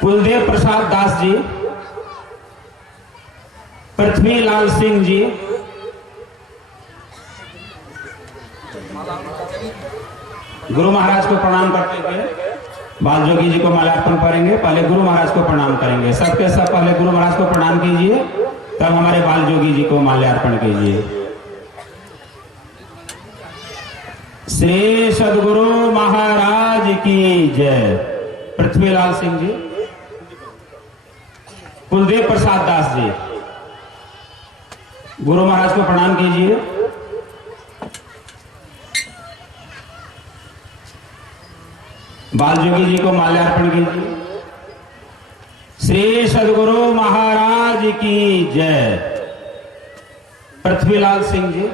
कुलदेव प्रसाद दास जी, पृथ्वीलाल सिंह जी, गुरु महाराज को प्रणाम करते हुए बाल जोगी जी को माल्यार्पण करेंगे। पहले गुरु महाराज को प्रणाम करेंगे। सबके सब पहले गुरु महाराज को प्रणाम कीजिए, तब हमारे बाल जोगी जी को माल्यार्पण कीजिए। श्री सदगुरु महाराज की जय। पृथ्वीलाल सिंह जी, कुलदेव प्रसाद दास जी, गुरु महाराज को प्रणाम कीजिए। बाल जोगी जी को माल्यार्पण कीजिए। श्री सदगुरु महाराज की जय। पृथ्वीलाल सिंह जी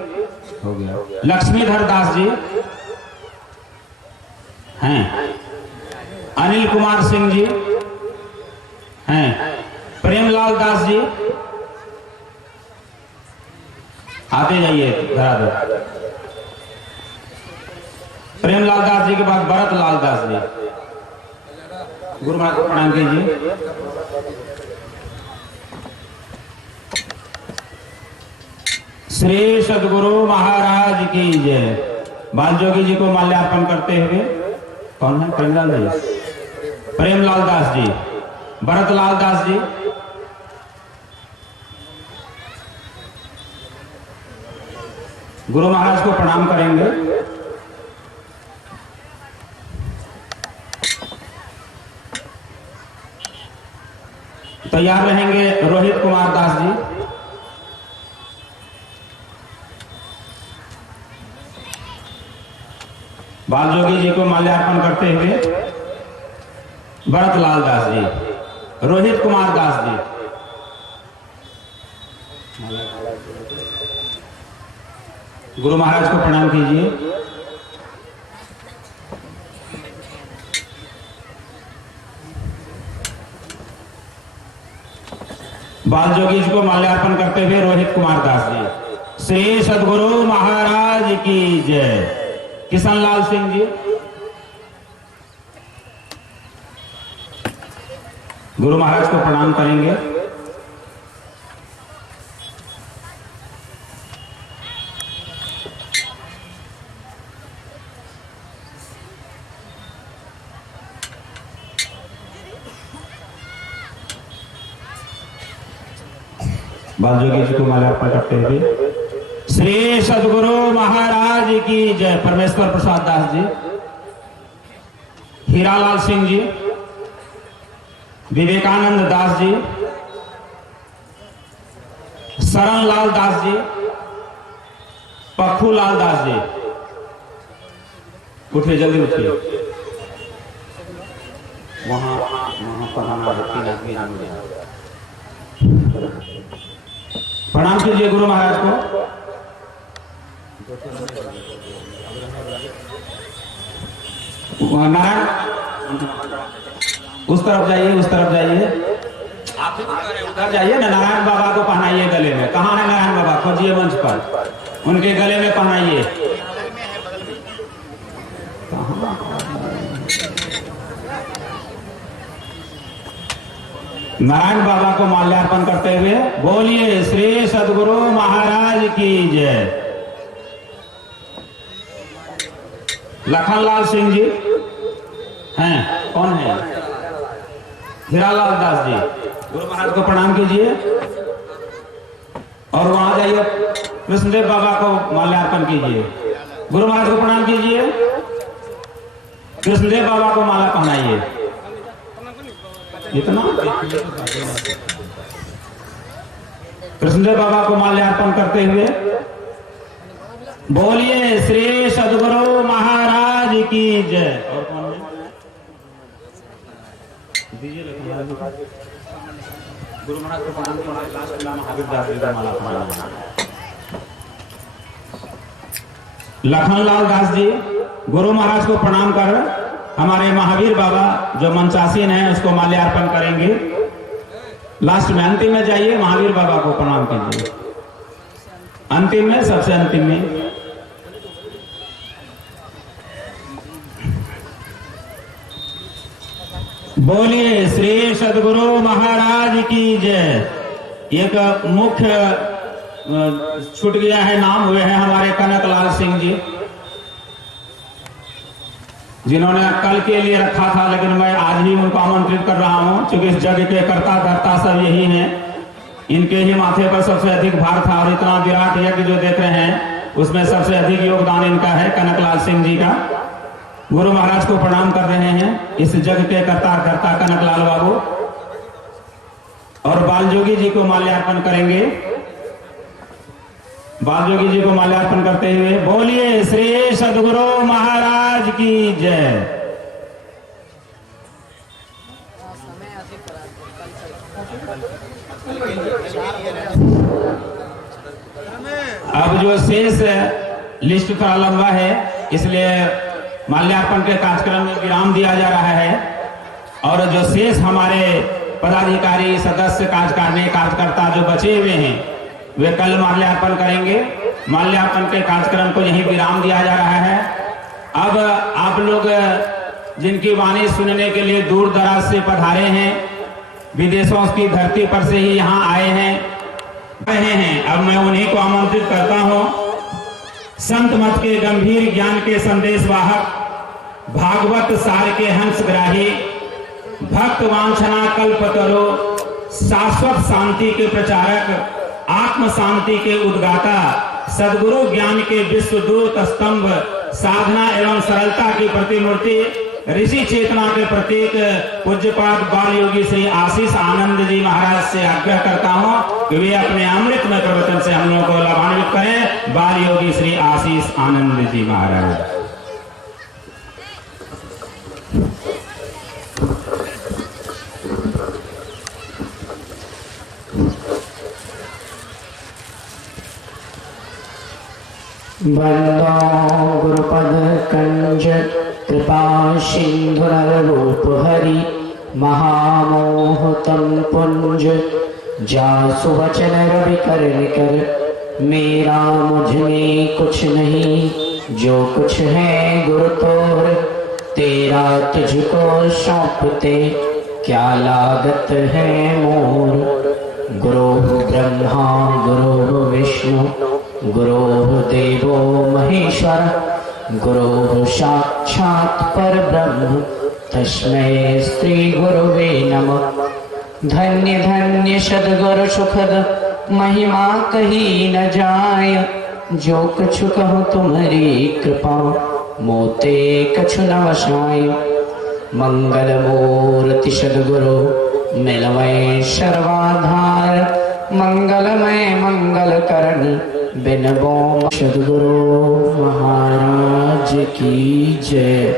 हो गया। लक्ष्मीधर दास जी हैं। अनिल कुमार सिंह जी हैं। प्रेमलाल दास जी, आते जाइए धरा दो। प्रेमलाल दास जी के बाद भरत लाल दास जी, गुरु महाराज को प्रणाम कीजिए। श्री सदगुरु महाराज की जय। बाल जोगी जी को माल्यार्पण करते हुए, कौन है? प्रेमलाल जी, प्रेमलाल दास जी, भरत लाल दास जी, गुरु महाराज को प्रणाम करेंगे। तैयार रहेंगे रोहित कुमार दास जी, बाल जोगी जी को माल्यार्पण करते हुए भरत लाल दास जी, रोहित कुमार दास जी, गुरु महाराज को प्रणाम कीजिए। बाल जोगी जी को माल्यार्पण करते हुए रोहित कुमार दास जी। श्री सदगुरु महाराज की जय। किशनलाल सिंह जी, गुरु महाराज को प्रणाम करेंगे। बाल जोगी जी को माल्यार्पण करते हुए श्री सदगुरु महाराज की जय। परमेश्वर प्रसाद दास जी, हीरालाल सिंह जी, विवेकानंद दास जी, शरणलाल दास जी, पखूलाल दास जी, उठिए जल्दी उठिए। वहां पढ़ाना प्रणाम कीजिए गुरु महाराज को। नारायण उस तरफ जाइए, उस तरफ जाइए, आप उधर जाइए ना। नारायण बाबा को पहनाइए गले में। कहाँ है नारायण बाबा? खोजिए मंच पर, उनके गले में पहनाइए। नारायण बाबा को माल्यार्पण करते हुए बोलिए श्री सदगुरु महाराज की जय। लखनलाल सिंह जी हैं। कौन है? हीरालाल दास जी, गुरु महाराज को प्रणाम कीजिए। और वहां जाइए, कृष्णदेव बाबा को माल्यार्पण कीजिए। गुरु महाराज को प्रणाम कीजिए। कृष्णदेव बाबा को माला पहनाइए। इतना कृष्णदेव बाबा को माल्यार्पण करते हुए बोलिए श्री सदगुरु महाराज की जय। और कौन है? गुरु महाराज को प्रणाम कीजिए। महावीर दास जी का माला पहनाना। लखनलाल दास जी, गुरु महाराज को प्रणाम कर हमारे महावीर बाबा जो मंचासीन है उसको माल्यार्पण करेंगे। लास्ट में, अंतिम में जाइए, महावीर बाबा को प्रणाम कीजिए। अंतिम में, सबसे अंतिम में बोलिए श्री सदगुरु महाराज की जय। एक मुख्य छूट गया है नाम, हुए हैं हमारे कनकलाल सिंह जी, जिन्होंने कल के लिए रखा था, लेकिन मैं आज ही उनको आमंत्रित कर रहा हूं, क्योंकि इस जग के कर्ता धर्ता सब यही हैं। इनके ही माथे पर सबसे अधिक भार था, और इतना विराट यज्ञ जो देख रहे हैं उसमें सबसे अधिक योगदान इनका है, कनकलाल सिंह जी का। गुरु महाराज को प्रणाम कर रहे हैं, इस जग के कर्ता धर्ता कनकलाल बाबू, और बालजोगी जी को माल्यार्पण करेंगे। बालजोगी जी को माल्यार्पण करते हुए बोलिए श्री सदगुरु महाराज की जय। अब जो शेष लिस्ट थोड़ा लंबा है, इसलिए माल्यार्पण के कार्यक्रम में विराम दिया जा रहा है, और जो शेष हमारे पदाधिकारी सदस्य कार्यकर्ता जो बचे हुए हैं वे कल माल्यार्पण करेंगे। माल्यार्पण के कार्यक्रम को यही विराम दिया जा रहा है। अब आप लोग जिनकी वाणी सुनने के लिए दूर दराज से पधारे हैं, विदेशों की धरती पर से ही यहाँ आए हैं, अब मैं उन्हीं को आमंत्रित करता हूँ। संत मत के गंभीर ज्ञान के संदेश वाहक, भागवत सार के हंसग्राही, भक्त वांछना कल्पतरो, शाश्वत शांति के प्रचारक, आत्म शांति के उद्गाता, सद्गुरु ज्ञान के विश्वदूत स्तंभ, साधना एवं सरलता की प्रतिमूर्ति, ऋषि चेतना के प्रतीक, पूज्यपाद बाल योगी श्री आशीष आनंद जी महाराज से आग्रह करता हूँ कि वे अपने अमृतमय प्रवचन से हम लोगों को लाभान्वित करें। बाल योगी श्री आशीष आनंद जी महाराज। वंदो गुरुपद कंज कृपा सिंधुरूप हरि, महामोहतम पुंज जासु वचन रवि कर निकर। मेरा मुझ में कुछ नहीं, जो कुछ है गुरु तोर, तेरा तुझको सौंपते क्या लागत है मोर। गुरु ब्रह्मा गुरु विष्णु गुरु देवो महेश्वर, गुरु साक्षात् परब्रह्म तस्मै श्री गुरुवे नमः। धन्य धन्य सद्गुरु सुखद महिमा कही न जाय, जो कछु कहूँ तुम्हारी कृपा मोते कछु न वसाय। मंगल मूर्ति सद्गुरु मिलवै सर्वाधार, मंगलमय मंगल करण बिनबो। सद्गुरु महाराज की जय।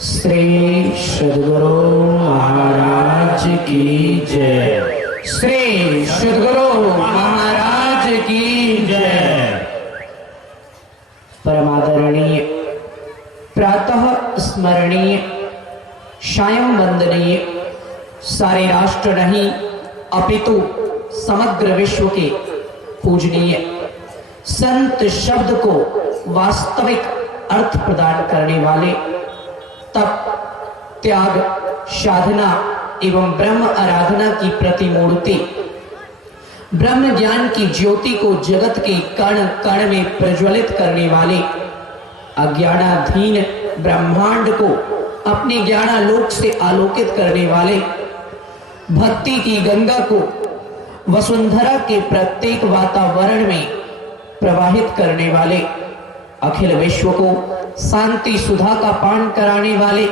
श्री सद्गुरु महाराज की जय। श्री सद्गुरु महाराज की जय। परमादरणीय, प्रातः स्मरणीय, सायं वंदनीय, सारे राष्ट्र नहीं अपितु समग्र विश्व के पूजनीय, संत शब्द को वास्तविक अर्थ प्रदान करने वाले, तप त्याग साधना एवं ब्रह्म आराधना की प्रतिमूर्ति, ब्रह्म ज्ञान की ज्योति को जगत के कण कण में प्रज्वलित करने वाले, अज्ञानाधीन ब्रह्मांड को अपने ज्ञानालोक से आलोकित करने वाले, भक्ति की गंगा को वसुंधरा के प्रत्येक वातावरण में प्रवाहित करने वाले, अखिल विश्व को शांति सुधा का पान कराने वाले,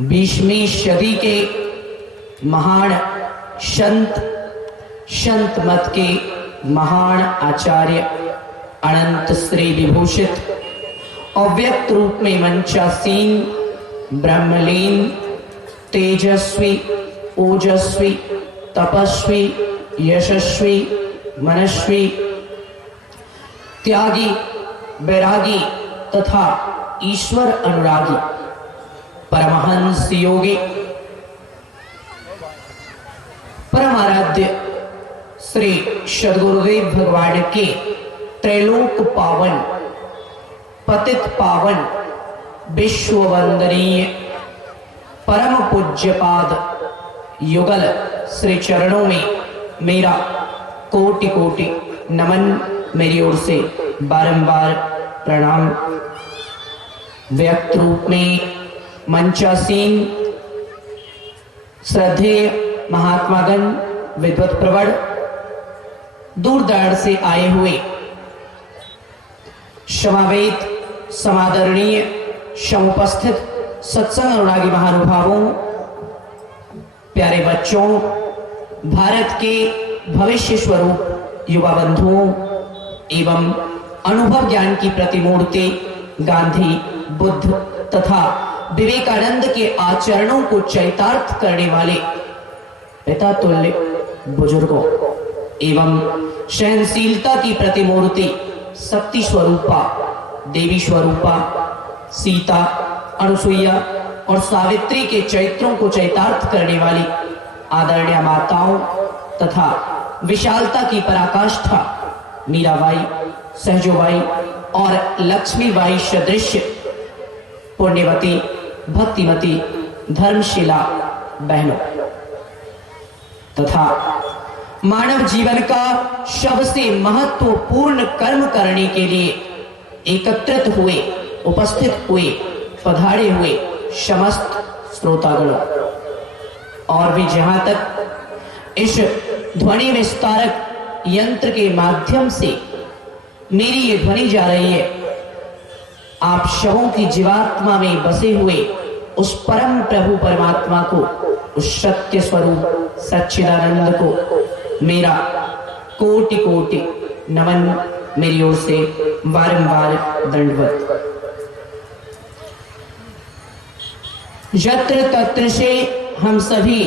20वीं सदी के महान संत मत के महान आचार्य, अनंत श्री विभूषित, अव्यक्त रूप में मंचासीन, ब्रह्मलीन, तेजस्वी, ओजस्वी, तपस्वी, यशस्वी, मनस्वी, त्यागी, बैरागी तथा ईश्वर अनुरागी, परमहंस योगी, परमाराध्य श्री सद्गुरुदेव भगवान के त्रैलोक पावन, पतित पावन, विश्व वंदनीय, परम पूज्यपाद युगल श्री चरणों में मेरा कोटि कोटि नमन, मेरी ओर से बारंबार प्रणाम। व्यक्त रूप में मंचासीन श्रद्धेय महात्मागण, विद्वत प्रवण, दूर दराज से आए हुए समावेत समादरणीय समुपस्थित सत्संग अनुरागी महानुभावों, प्यारे बच्चों, भारत के भविष्य स्वरूप युवा बंधुओं एवं अनुभव ज्ञान की प्रतिमूर्ति गांधी, बुद्ध तथा विवेकानंद के आचरणों को चरितार्थ करने वाले पिता तुल्य बुजुर्गों एवं सहनशीलता की प्रतिमूर्ति शक्ति स्वरूपा, देवी स्वरूपा, सीता, अनुसुईया और सावित्री के चरित्रों को चरितार्थ करने वाली आदरणीय माताओं तथा विशालता की पराकाष्ठा मीराबाई, सहजोबाई और लक्ष्मीबाई सदृश पुण्यवती, भक्तिमती, धर्मशिला बहनों तथा मानव जीवन का सबसे महत्वपूर्ण कर्म करने के लिए एकत्रित हुए, उपस्थित हुए, पधारे हुए समस्त श्रोतागणों, और भी जहां तक इस ध्वनि विस्तारक यंत्र के माध्यम से मेरी ये ध्वनि जा रही है, आप सबों की जीवात्मा में बसे हुए उस परम प्रभु परमात्मा को, उस सत्य स्वरूप सच्चिदानंद को मेरा कोटि कोटि नमन, मेरी ओर से बारंबार दंडवत। यत्र तत्र से हम सभी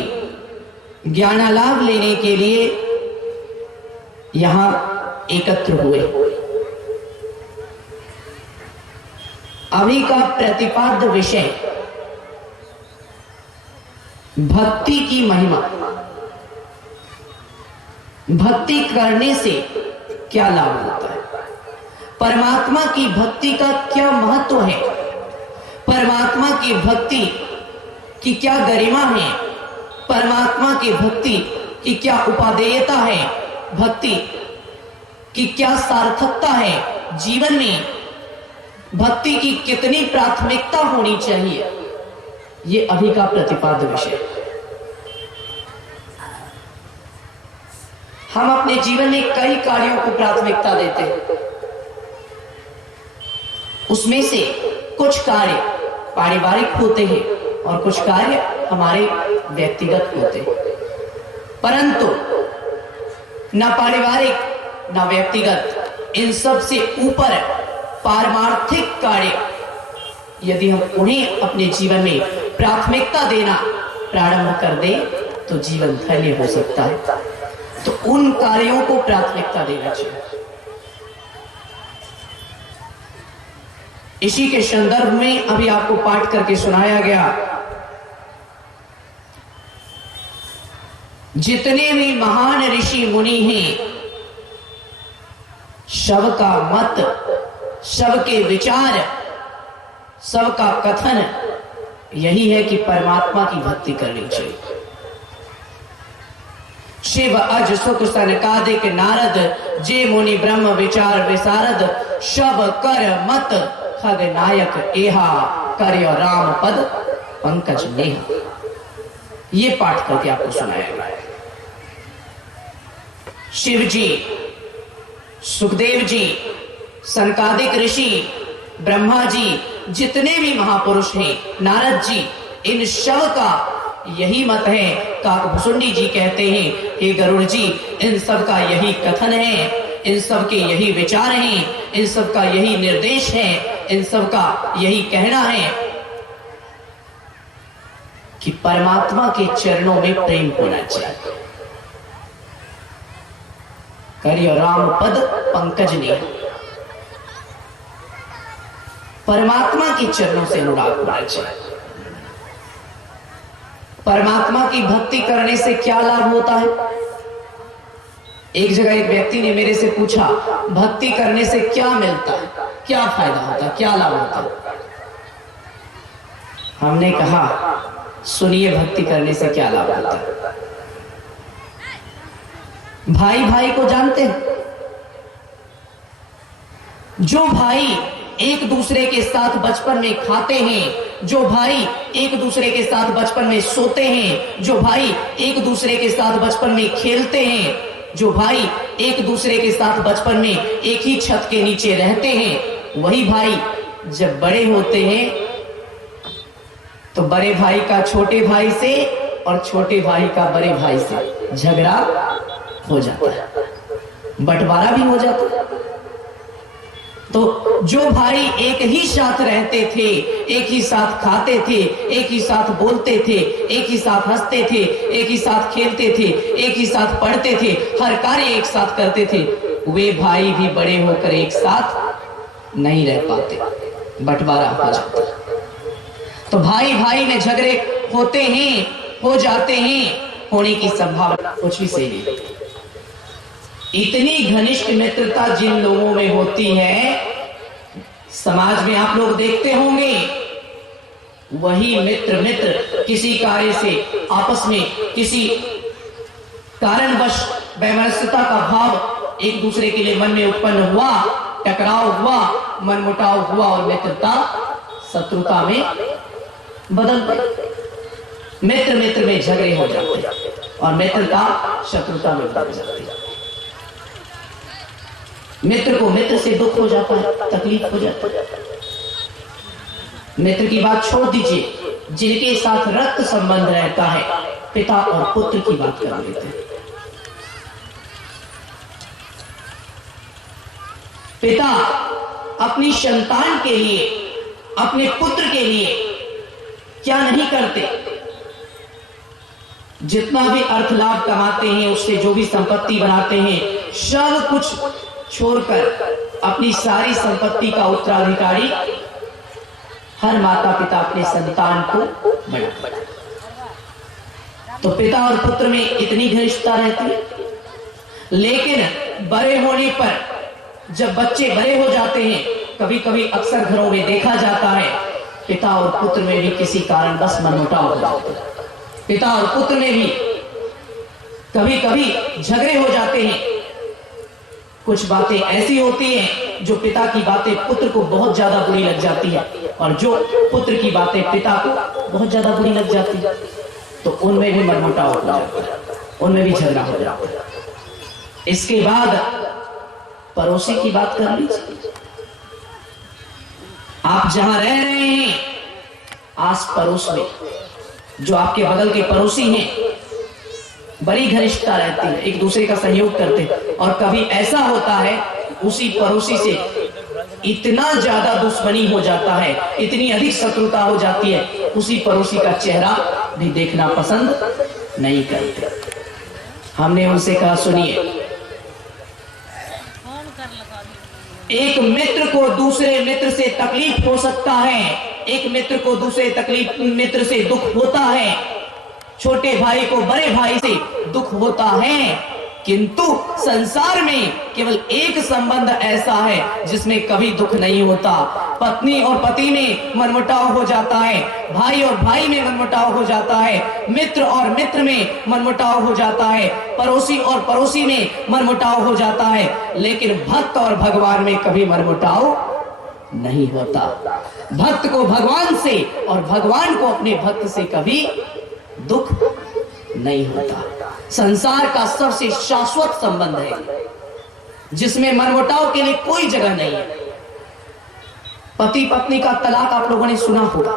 ज्ञानालाभ लेने के लिए यहां एकत्र हुए। अभी का प्रतिपाद्य विषय भक्ति की महिमा। भक्ति करने से क्या लाभ होता है? परमात्मा की भक्ति का क्या महत्व है? परमात्मा की भक्ति की क्या गरिमा है? परमात्मा की भक्ति की क्या उपादेयता है? भक्ति की क्या सार्थकता है? जीवन में भक्ति की कितनी प्राथमिकता होनी चाहिए? ये अभी का प्रतिपाद्य विषय। हम अपने जीवन में कई कार्यों को प्राथमिकता देते हैं, उसमें से कुछ कार्य पारिवारिक होते हैं और कुछ कार्य हमारे व्यक्तिगत होते हैं, परंतु न पारिवारिक न व्यक्तिगत, इन सब से ऊपर पारमार्थिक कार्य यदि हम उन्हें अपने जीवन में प्राथमिकता देना प्रारंभ कर दें तो जीवन धन्य हो सकता है। तो उन कार्यों को प्राथमिकता देना चाहिए। इसी के संदर्भ में अभी आपको पाठ करके सुनाया गया, जितने भी महान ऋषि मुनि हैं, सबका मत, सबके विचार, सबका कथन यही है कि परमात्मा की भक्ति करनी चाहिए। शिव अज सुख सनकादिक नारद, जे मुनि ब्रह्म विचार विशारद, सब कर मत खग नायक एहा, करियो राम पद पंकज नेहा। ये पाठ करके आपको सुनाया गया है। शिव जी, सुखदेव जी, सनकादिक ऋषि, ब्रह्मा जी, जितने भी महापुरुष हैं, नारद जी, इन सब का यही मत है। काकभुसुंडी जी कहते हैं, हे गरुड़ जी, इन सब का यही कथन है, इन सब के यही विचार हैं, इन सब का यही निर्देश है, इन सब का यही कहना है कि परमात्मा के चरणों में प्रेम होना चाहिए। करियो राम पद पंकज ने, परमात्मा के चरणों से अनुराग होना चाहिए। परमात्मा की भक्ति करने से क्या लाभ होता है? एक जगह एक व्यक्ति ने मेरे से पूछा, भक्ति करने से क्या मिलता है, क्या फायदा होता है, क्या लाभ होता है? हमने कहा, सुनिए भक्ति करने से क्या लाभ होता है। भाई भाई को जानते हैं? जो भाई एक दूसरे के साथ बचपन में खाते हैं, जो भाई एक दूसरे के साथ बचपन में सोते हैं, जो भाई एक दूसरे के साथ बचपन में खेलते हैं, जो भाई एक दूसरे के साथ बचपन में एक ही छत के नीचे रहते हैं, वही भाई जब बड़े होते हैं तो बड़े भाई का छोटे भाई से और छोटे भाई का बड़े भाई से झगड़ा हो जाता है, बंटवारा भी हो जाता है। तो जो भाई एक ही साथ रहते थे, एक ही साथ खाते थे, एक ही साथ बोलते थे, एक ही साथ हंसते थे, एक ही साथ खेलते थे, एक ही साथ पढ़ते थे, हर कार्य एक साथ करते थे, वे भाई भी बड़े होकर एक साथ नहीं रह पाते, बंटवारा हो जाता। तो भाई भाई में झगड़े होते हैं, हो जाते हैं, होने की संभावना कुछ भी सही नहीं। इतनी घनिष्ठ मित्रता जिन लोगों में होती है, समाज में आप लोग देखते होंगे, वही मित्र किसी कार्य से आपस में किसी कारणवश वैमनस्यता का भाव एक दूसरे के लिए मन में उत्पन्न हुआ, टकराव हुआ, मनमुटाव हुआ और मित्रता शत्रुता में बदल गई। मित्र में झगड़े हो जाते हैं और मित्रता शत्रुता में बदल जाती है। मित्र को मित्र से दुख हो जाता है, तकलीफ हो जाती है। मित्र की बात छोड़ दीजिए, जिनके साथ रक्त संबंध रहता है, पिता और पुत्र की बात कर लेते हैं। पिता अपनी संतान के लिए, अपने पुत्र के लिए क्या नहीं करते? जितना भी अर्थ लाभ कमाते हैं, उससे जो भी संपत्ति बनाते हैं, सब कुछ छोड़कर अपनी सारी संपत्ति का उत्तराधिकारी हर माता पिता अपने संतान को बनाते। तो पिता और पुत्र में इतनी घनिष्ठता रहती है, लेकिन बड़े होने पर जब बच्चे बड़े हो जाते हैं, कभी कभी अक्सर घरों में देखा जाता है पिता और पुत्र में भी किसी कारण बस मनमुटाव हो जाता है। पिता और पुत्र में भी कभी कभी झगड़े हो जाते हैं। कुछ बातें ऐसी होती हैं जो पिता की बातें पुत्र को बहुत ज्यादा बुरी लग जाती है, और जो पुत्र की बातें पिता को बहुत ज्यादा बुरी लग जाती है, तो उनमें भी मनमुटाव हो जाता है, उनमें भी झगड़ा हो जाता है। इसके बाद पड़ोसी की बात कर लीजिए। आप जहां रह रहे हैं, आस पड़ोस में जो आपके बगल के पड़ोसी हैं, बड़ी घनिष्ठता रहती है, एक दूसरे का सहयोग करते हैं। और कभी ऐसा होता है उसी पड़ोसी से इतना ज्यादा दुश्मनी हो जाता है, इतनी अधिक शत्रुता हो जाती है, उसी पड़ोसी का चेहरा भी देखना पसंद नहीं करते। हमने उनसे कहा, सुनिए, एक मित्र को दूसरे मित्र से तकलीफ हो सकता है, एक मित्र को दूसरे मित्र से दुख होता है, छोटे भाई को बड़े भाई से दुख होता है, किंतु संसार में केवल एक संबंध ऐसा है जिसमें कभी दुख नहीं होता। पत्नी और पति में मनमुटाव हो जाता है, भाई और भाई में मनमुटाव हो जाता है, मित्र और मित्र में मनमुटाव हो जाता है, पड़ोसी और पड़ोसी में मनमुटाव हो जाता है, लेकिन भक्त और भगवान में कभी मनमुटाव नहीं होता। भक्त को भगवान से और भगवान को अपने भक्त से कभी दुख नहीं होता। संसार का सबसे शाश्वत संबंध है जिसमें मनमुटाव के लिए कोई जगह नहीं है। पति पत्नी का तलाक आप लोगों ने सुना होगा,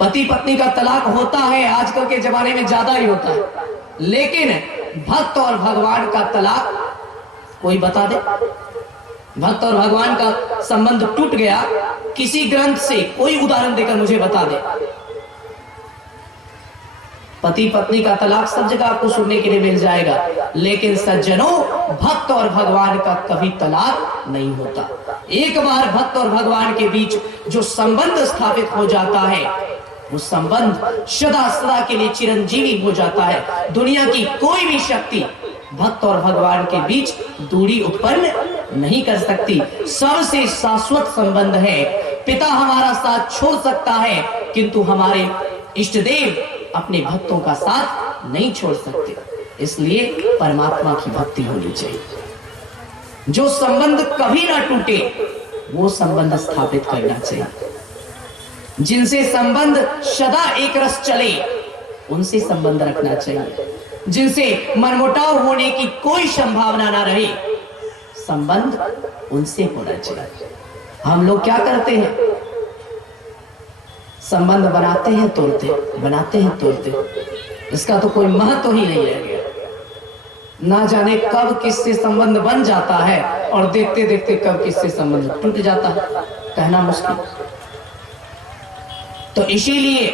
पति पत्नी का तलाक होता है, आजकल के जमाने में ज्यादा ही होता है, लेकिन भक्त और भगवान का तलाक कोई बता दे? भक्त और भगवान का संबंध टूट गया किसी ग्रंथ से, कोई उदाहरण देकर मुझे बता दे। पति पत्नी का तलाक सब जगह आपको सुनने के लिए मिल जाएगा, लेकिन सज्जनों, भक्त और भगवान का कभी तलाक नहीं होता। एक बार भक्त और भगवान के बीच जो संबंध स्थापित हो जाता है, वो संबंध सदा सदा के लिए चिरंजीवी हो जाता है। दुनिया की कोई भी शक्ति भक्त और भगवान के बीच दूरी उत्पन्न नहीं कर सकती। सबसे शाश्वत संबंध है। पिता हमारा साथ छोड़ सकता है, किंतु हमारे इष्ट देव अपने भक्तों का साथ नहीं छोड़ सकते, इसलिए परमात्मा की भक्ति होनी चाहिए। जो संबंध कभी ना टूटे वो संबंध स्थापित करना चाहिए। जिनसे संबंध सदा एक रस चले उनसे संबंध रखना चाहिए। जिनसे मनमुटाव होने की कोई संभावना ना रहे संबंध उनसे होना चाहिए। हम लोग क्या करते हैं, संबंध बनाते हैं तोड़ते, बनाते हैं तोड़ते, इसका तो कोई महत्व ही नहीं रह गया। ना जाने कब किससे संबंध बन जाता है और देखते देखते कब किससे संबंध टूट जाता है, कहना मुश्किल। तो इसीलिए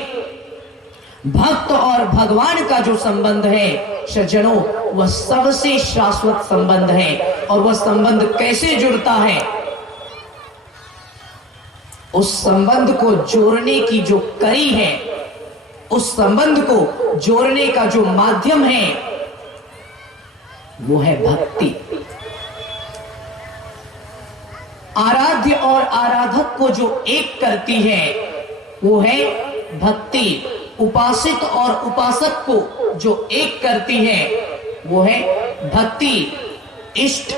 भक्त और भगवान का जो संबंध है सज्जनों, वह सबसे शाश्वत संबंध है। और वह संबंध कैसे जुड़ता है, उस संबंध को जोड़ने की जो कड़ी है, उस संबंध को जोड़ने का जो माध्यम है वो है भक्ति। आराध्य और आराधक को जो एक करती है वो है भक्ति। उपासित और उपासक को जो एक करती है वो है भक्ति। इष्ट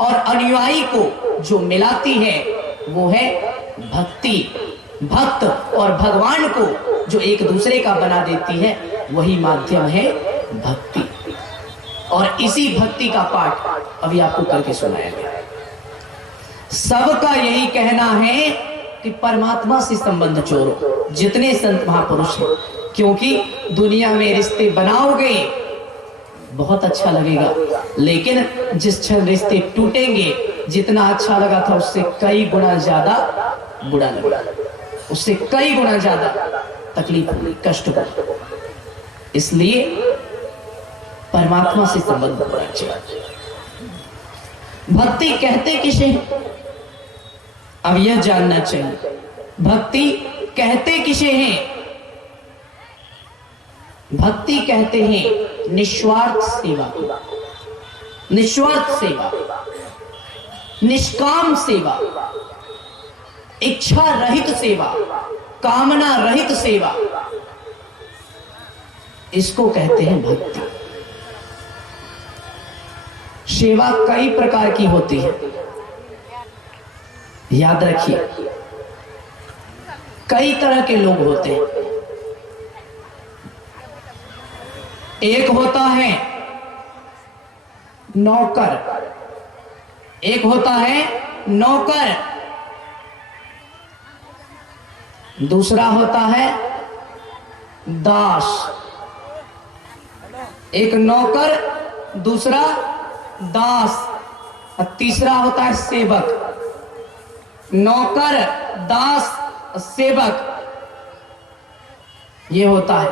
और अनुयायी को जो मिलाती है वो है भक्ति। भक्त और भगवान को जो एक दूसरे का बना देती है वही माध्यम है भक्ति। और इसी भक्ति का पाठ अभी आपको करके सुनाया गया। सबका यही कहना है कि परमात्मा से संबंध जोड़ो, जितने संत महापुरुष हैं, क्योंकि दुनिया में रिश्ते बनाओगे बहुत अच्छा लगेगा, लेकिन जिस क्षण रिश्ते टूटेंगे जितना अच्छा लगा था उससे कई गुना ज्यादा बुरा लगेगा, उससे कई गुना ज्यादा तकलीफ होगी, कष्ट होगा। इसलिए परमात्मा से संबंध होना चाहिए। भक्ति कहते किसे हैं, अब यह जानना चाहिए। भक्ति कहते किसे हैं? भक्ति कहते हैं निस्वार्थ सेवा, निस्वार्थ सेवा, निष्काम सेवा, इच्छा रहित सेवा, कामना रहित सेवा, इसको कहते हैं भक्ति। सेवा कई प्रकार की होती है, याद रखिए। कई तरह के लोग होते हैं। एक होता है नौकर, एक होता है नौकर, दूसरा होता है दास। एक नौकर, दूसरा दास, और तीसरा होता है सेवक। नौकर, दास, सेवक, ये होता है।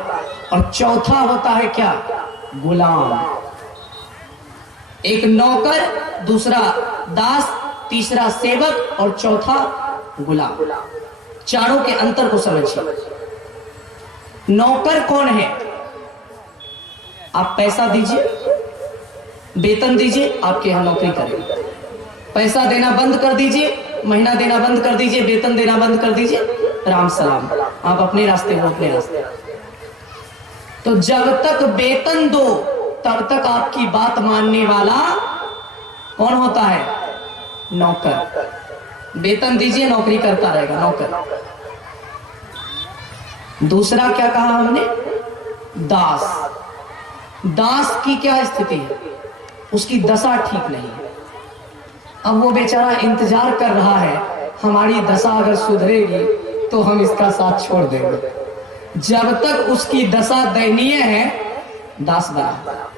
और चौथा होता है क्या? गुलाम। एक नौकर, दूसरा दास, तीसरा सेवक और चौथा गुलाम। चारों के अंतर को समझिए। नौकर कौन है? आप पैसा दीजिए, वेतन दीजिए, आपके यहां नौकरी करेंगे। पैसा देना बंद कर दीजिए, महीना देना बंद कर दीजिए, वेतन देना बंद कर दीजिए, राम सलाम, आप अपने रास्ते, वो अपने रास्ते। तो जब तक वेतन दो तब तक आपकी बात मानने वाला कौन होता है? नौकर। वेतन दीजिए, नौकरी करता रहेगा, नौकर। दूसरा क्या कहा हमने? दास। दास की क्या स्थिति है? उसकी दशा ठीक नहीं है। अब वो बेचारा इंतजार कर रहा है, हमारी दशा अगर सुधरेगी तो हम इसका साथ छोड़ देंगे। जब तक उसकी दशा दयनीय है, दास बना।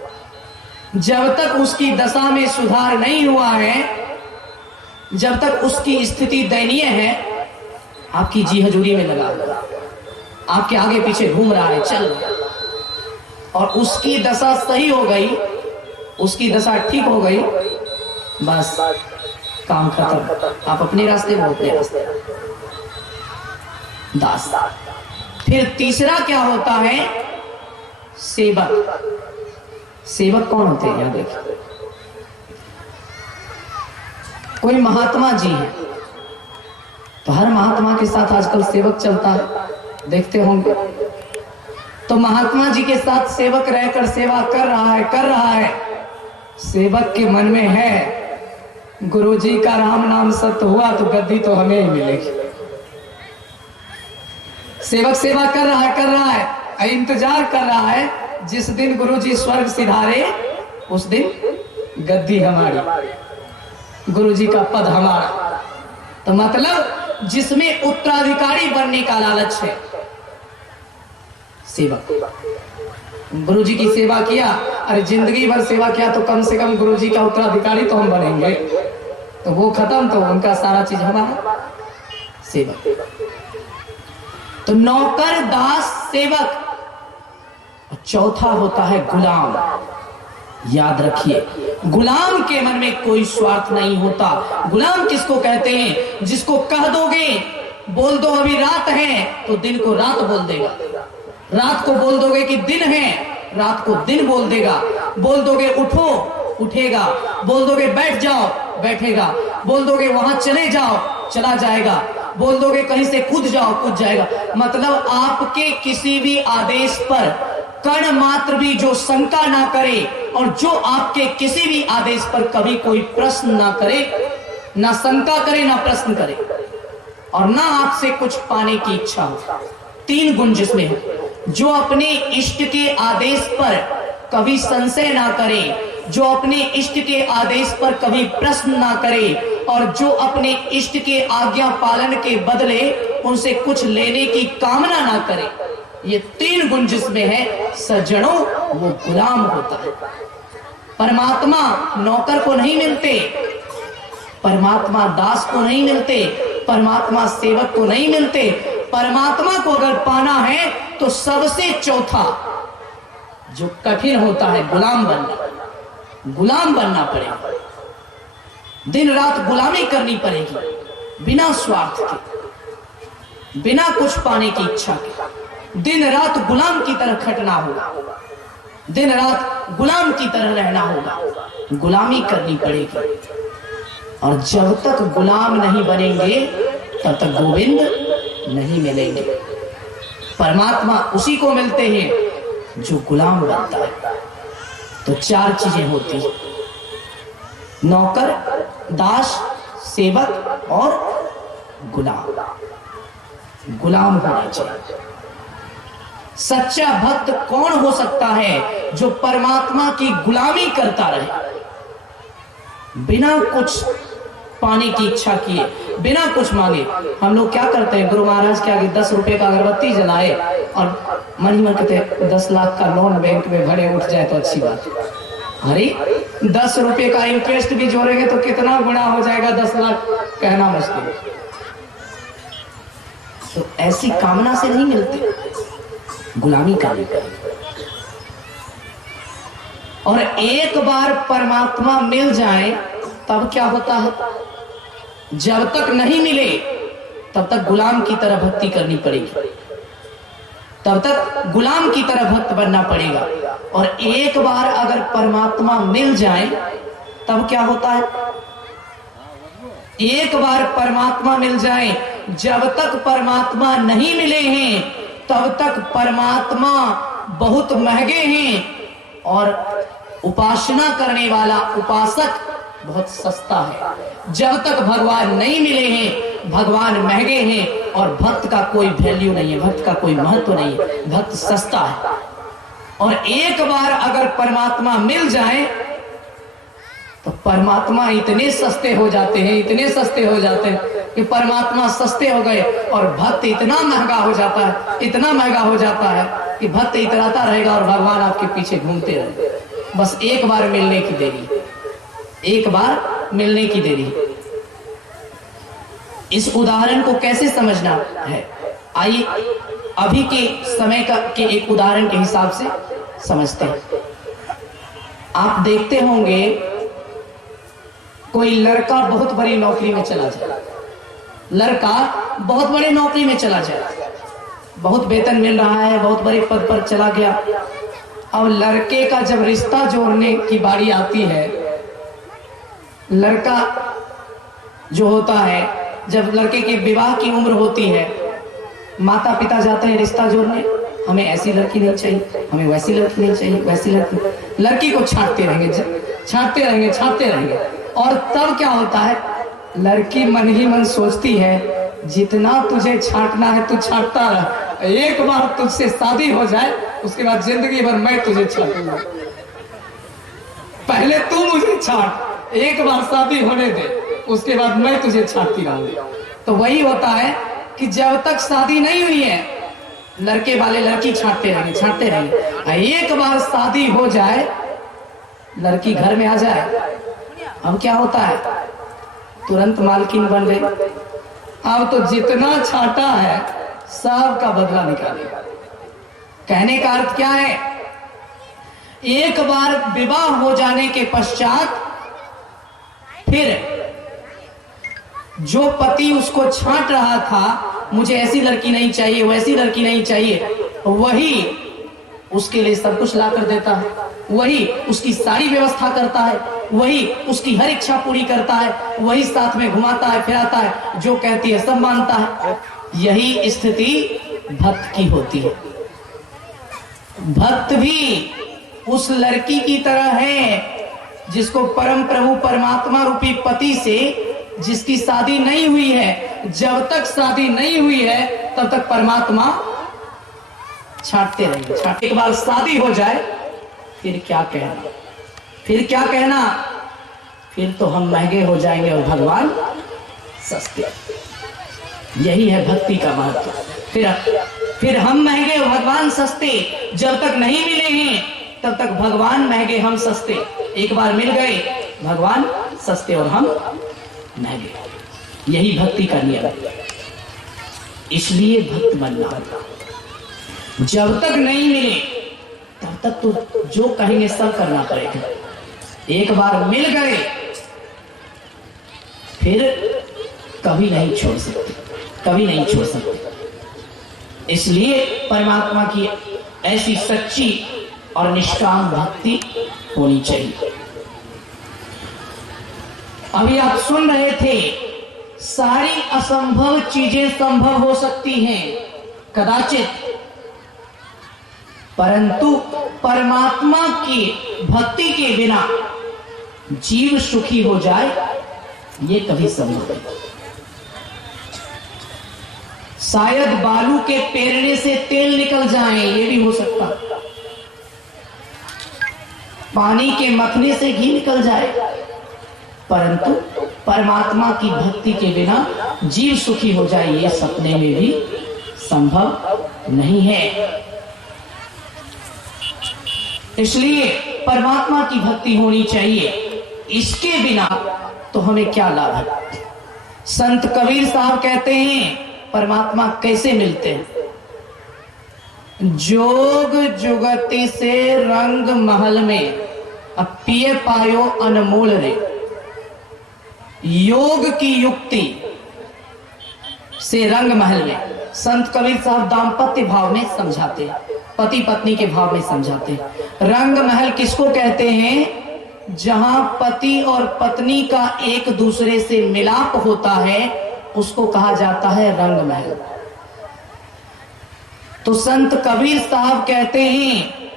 जब तक उसकी दशा में सुधार नहीं हुआ है, जब तक उसकी स्थिति दयनीय है, आपकी जी हजूरी में लगा हुआ, आपके आगे पीछे घूम रहा है, चल रहा है। और उसकी दशा सही हो गई, उसकी दशा ठीक हो गई, बस काम खत्म, आप अपने रास्ते, वो अपने रास्ते। दास। फिर तीसरा क्या होता है? सेवक। सेवक कौन होते हैं? यहां देखिए, कोई महात्मा जी है तो हर महात्मा के साथ आजकल सेवक चलता है, देखते होंगे। तो महात्मा जी के साथ सेवक रहकर सेवा कर रहा है। सेवक के मन में है गुरु जी का राम नाम सत्य हुआ तो गद्दी तो हमें ही मिलेगी। सेवक सेवा कर रहा है, इंतजार कर रहा है जिस दिन गुरु जी स्वर्ग सिधारे उस दिन गद्दी हमारी, गुरु जी का पद हमारा। तो मतलब जिसमें उत्तराधिकारी बनने का लालच है, सेवक गुरु जी की सेवा किया, अरे जिंदगी भर सेवा किया तो कम से कम गुरु जी का उत्तराधिकारी तो हम बनेंगे। तो वो खत्म तो उनका सारा चीज हमारा, सेवक। तो नौकर, दास, सेवक, चौथा होता है गुलाम। याद रखिए, गुलाम के मन में कोई स्वार्थ नहीं होता। गुलाम किसको कहते हैं? जिसको कह दोगे बोल दो अभी रात है तो दिन को रात बोल देगा, रात को बोल दोगे कि दिन है रात को दिन बोल देगा, बोल दोगे उठो उठेगा, बोल दोगे बैठ जाओ बैठेगा, बोल दोगे वहां चले जाओ चला जाएगा, बोल दोगे कहीं से कूद जाओ कूद जाएगा। मतलब आपके किसी भी आदेश पर कण मात्र भी जो शंका ना करे और जो आपके किसी भी आदेश पर कभी कोई प्रश्न ना करे, ना शंका करे ना प्रश्न करे, और ना आपसे कुछ पाने की इच्छा हो। तीन गुण जिसमें है, जो अपने इष्ट के आदेश पर कभी संशय ना करे, जो अपने इष्ट के आदेश पर कभी प्रश्न ना करे, और जो अपने इष्ट के आज्ञा पालन के बदले उनसे कुछ लेने की कामना ना करे। ये तीन गुण जिसमें है सज्जनों, वो गुलाम होता है। परमात्मा नौकर को नहीं मिलते, परमात्मा दास को नहीं मिलते, परमात्मा सेवक को नहीं मिलते। परमात्मा को अगर पाना है तो सबसे चौथा जो कठिन होता है गुलाम बनना। गुलाम बनना पड़ेगा, दिन रात गुलामी करनी पड़ेगी, बिना स्वार्थ के, बिना कुछ पाने की इच्छा के। दिन रात गुलाम की तरह खटना होगा, दिन रात गुलाम की तरह रहना होगा, गुलामी करनी पड़ेगी। और जब तक गुलाम नहीं बनेंगे तब तक गोविंद नहीं मिलेंगे। परमात्मा उसी को मिलते हैं जो गुलाम बनता है। तो चार चीजें होती हैं, नौकर, दास, सेवक और गुलाम। गुलाम होना चाहिए। सच्चा भक्त कौन हो सकता है? जो परमात्मा की गुलामी करता रहे, बिना कुछ पाने की इच्छा किए, बिना कुछ मांगे। हम लोग क्या करते हैं, गुरु महाराज के आगे 10 रुपए का अगरबत्ती जलाए और मन ही मन कहते हैं 10 लाख का लोन बैंक में भरे उठ जाए तो अच्छी बात। अरे 10 रुपए का इंटरेस्ट भी जोड़ेंगे तो कितना गुना हो जाएगा, 10 लाख कहना मुश्किल। तो ऐसी कामना से नहीं मिलते, गुलामी करनी पड़ेगी। और एक बार परमात्मा मिल जाए तब क्या होता है? जब तक नहीं मिले तब तक गुलाम की तरह भक्ति करनी पड़ेगी, तब तक गुलाम की तरह भक्त बनना पड़ेगा। और एक बार अगर परमात्मा मिल जाए तब क्या होता है? एक बार परमात्मा मिल जाए, जब तक परमात्मा नहीं मिले हैं तब तक परमात्मा बहुत महंगे हैं और उपासना करने वाला उपासक बहुत सस्ता है। जब तक भगवान नहीं मिले हैं भगवान महंगे हैं और भक्त का कोई वैल्यू नहीं है, भक्त का कोई महत्व नहीं है, भक्त सस्ता है। और एक बार अगर परमात्मा मिल जाए तो परमात्मा इतने सस्ते हो जाते हैं, इतने सस्ते हो जाते हैं कि परमात्मा सस्ते हो गए और भक्त इतना महंगा हो जाता है, इतना महंगा हो जाता है कि भक्त इतराता रहेगा और भगवान आपके पीछे घूमते रहे। बस एक बार मिलने की देरी, एक बार मिलने की देरी। इस उदाहरण को कैसे समझना है, आइए अभी के समय का के एक उदाहरण के हिसाब से समझते हैं। आप देखते होंगे कोई लड़का बहुत बड़ी नौकरी में चला जाए, लड़का बहुत बड़ी नौकरी में चला जाए, बहुत वेतन मिल रहा है, बहुत बड़े पद पर चला गया। अब लड़के का जब रिश्ता जोड़ने की बारी आती है, लड़का जो होता है, जब लड़के के विवाह की उम्र होती है, माता पिता जाते हैं रिश्ता जोड़ने, हमें ऐसी लड़की नहीं चाहिए, हमें वैसी लड़की नहीं चाहिए, वैसी लड़की को छांटते रहेंगे। और तब क्या होता है, लड़की मन ही मन सोचती है जितना तुझे छांटना है तू छांटता रह, एक बार तुझसे शादी हो जाए उसके बाद जिंदगी भर मैं तुझे छांटूंगा, पहले तू मुझे छांट, एक बार शादी होने दे उसके बाद मैं तुझे छांटती रहूंगी। तो वही होता है कि जब तक शादी नहीं हुई है लड़के वाले लड़की छांटते रहेंगे। एक बार शादी हो जाए, लड़की घर में आ जाए, अब क्या होता है, तुरंत मालकिन बन गई। अब तो जितना छांटा है सब का बदला निकालेगा। कहने का अर्थ क्या है, एक बार विवाह हो जाने के पश्चात फिर जो पति उसको छांट रहा था, मुझे ऐसी लड़की नहीं चाहिए, वैसी लड़की नहीं चाहिए, वही उसके लिए सब कुछ ला कर देता है, वही उसकी सारी व्यवस्था करता है, वही उसकी हर इच्छा पूरी करता है, वही साथ में घुमाता है फिराता है, जो कहती है सब मानता है। यही स्थिति भक्त की होती है। भक्त भी उस लड़की की तरह है जिसको परम प्रभु परमात्मा रूपी पति से, जिसकी शादी नहीं हुई है, जब तक शादी नहीं हुई है तब तक परमात्मा छांटते रहेंगे। एक बार शादी हो जाए फिर क्या कहना, फिर तो हम महंगे हो जाएंगे और भगवान सस्ते। यही है भक्ति का महत्व। फिर हम महंगे और भगवान सस्ते, जब तक नहीं मिले हैं तब तक भगवान महंगे हम सस्ते, एक बार मिल गए भगवान सस्ते और हम महंगे। यही भक्ति का नियम है। इसलिए भक्त बनना होगा। जब तक नहीं मिले तब तक तो जो कहेंगे सब करना पड़ेगा। एक बार मिल गए फिर कभी नहीं छोड़ सकते। इसलिए परमात्मा की ऐसी सच्ची और निष्काम भक्ति होनी चाहिए। अभी आप सुन रहे थे, सारी असंभव चीजें संभव हो सकती हैं कदाचित, परंतु परमात्मा की भक्ति के बिना जीव सुखी हो जाए ये कभी संभव नहीं। शायद बालू के पेरने से तेल निकल जाए, ये भी हो सकता। पानी के मथने से घी निकल जाए, परंतु परमात्मा की भक्ति के बिना जीव सुखी हो जाए ये सपने में भी संभव नहीं है। इसलिए परमात्मा की भक्ति होनी चाहिए। इसके बिना तो हमें क्या लाभ है। संत कबीर साहब कहते हैं परमात्मा कैसे मिलते हैं, जोग जुगति से रंग महल में अब पिए पायो अनमोल रे। योग की युक्ति से रंग महल में, संत कबीर साहब दाम्पत्य भाव में समझाते हैं, पति पत्नी के भाव में समझाते हैं। रंग महल किसको कहते हैं, जहां पति और पत्नी का एक दूसरे से मिलाप होता है उसको कहा जाता है रंग महल। तो संत कबीर साहब कहते हैं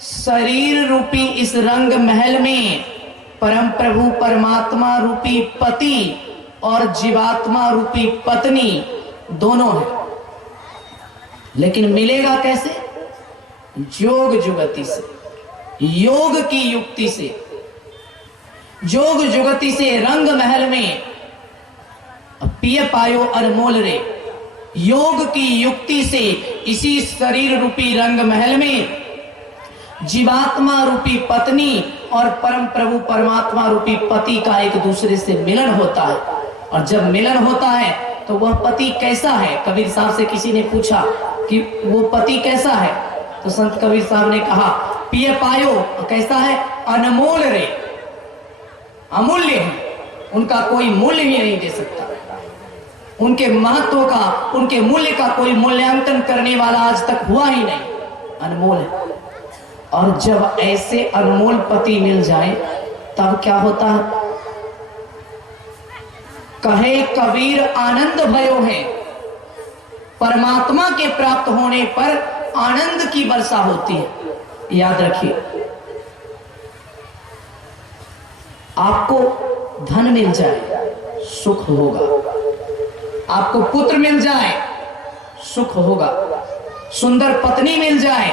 शरीर रूपी इस रंग महल में परम प्रभु परमात्मा रूपी पति और जीवात्मा रूपी पत्नी दोनों हैं, लेकिन मिलेगा कैसे, जोग जुगति से, योग की युक्ति से, जोग जुगति से रंग महल में पिय पायो अनमोल रे। योग की युक्ति से इसी शरीर रूपी रंग महल में जीवात्मा रूपी पत्नी और परम प्रभु परमात्मा रूपी पति का एक दूसरे से मिलन होता है। और जब मिलन होता है तो वह पति कैसा है, कबीर साहब से किसी ने पूछा कि वो पति कैसा है, तो संत कबीर साहब ने कहा पिय पायो कैसा है, अनमोल रे, अमूल्य है, उनका कोई मूल्य ही नहीं दे सकता। उनके महत्व का, उनके मूल्य का कोई मूल्यांकन करने वाला आज तक हुआ ही नहीं, अनमोल है। और जब ऐसे अनमोल पति मिल जाए तब क्या होता है, कहे कबीर आनंद भयो है। परमात्मा के प्राप्त होने पर आनंद की वर्षा होती है। याद रखिए, आपको धन मिल जाए सुख होगा, आपको पुत्र मिल जाए सुख होगा, सुंदर पत्नी मिल जाए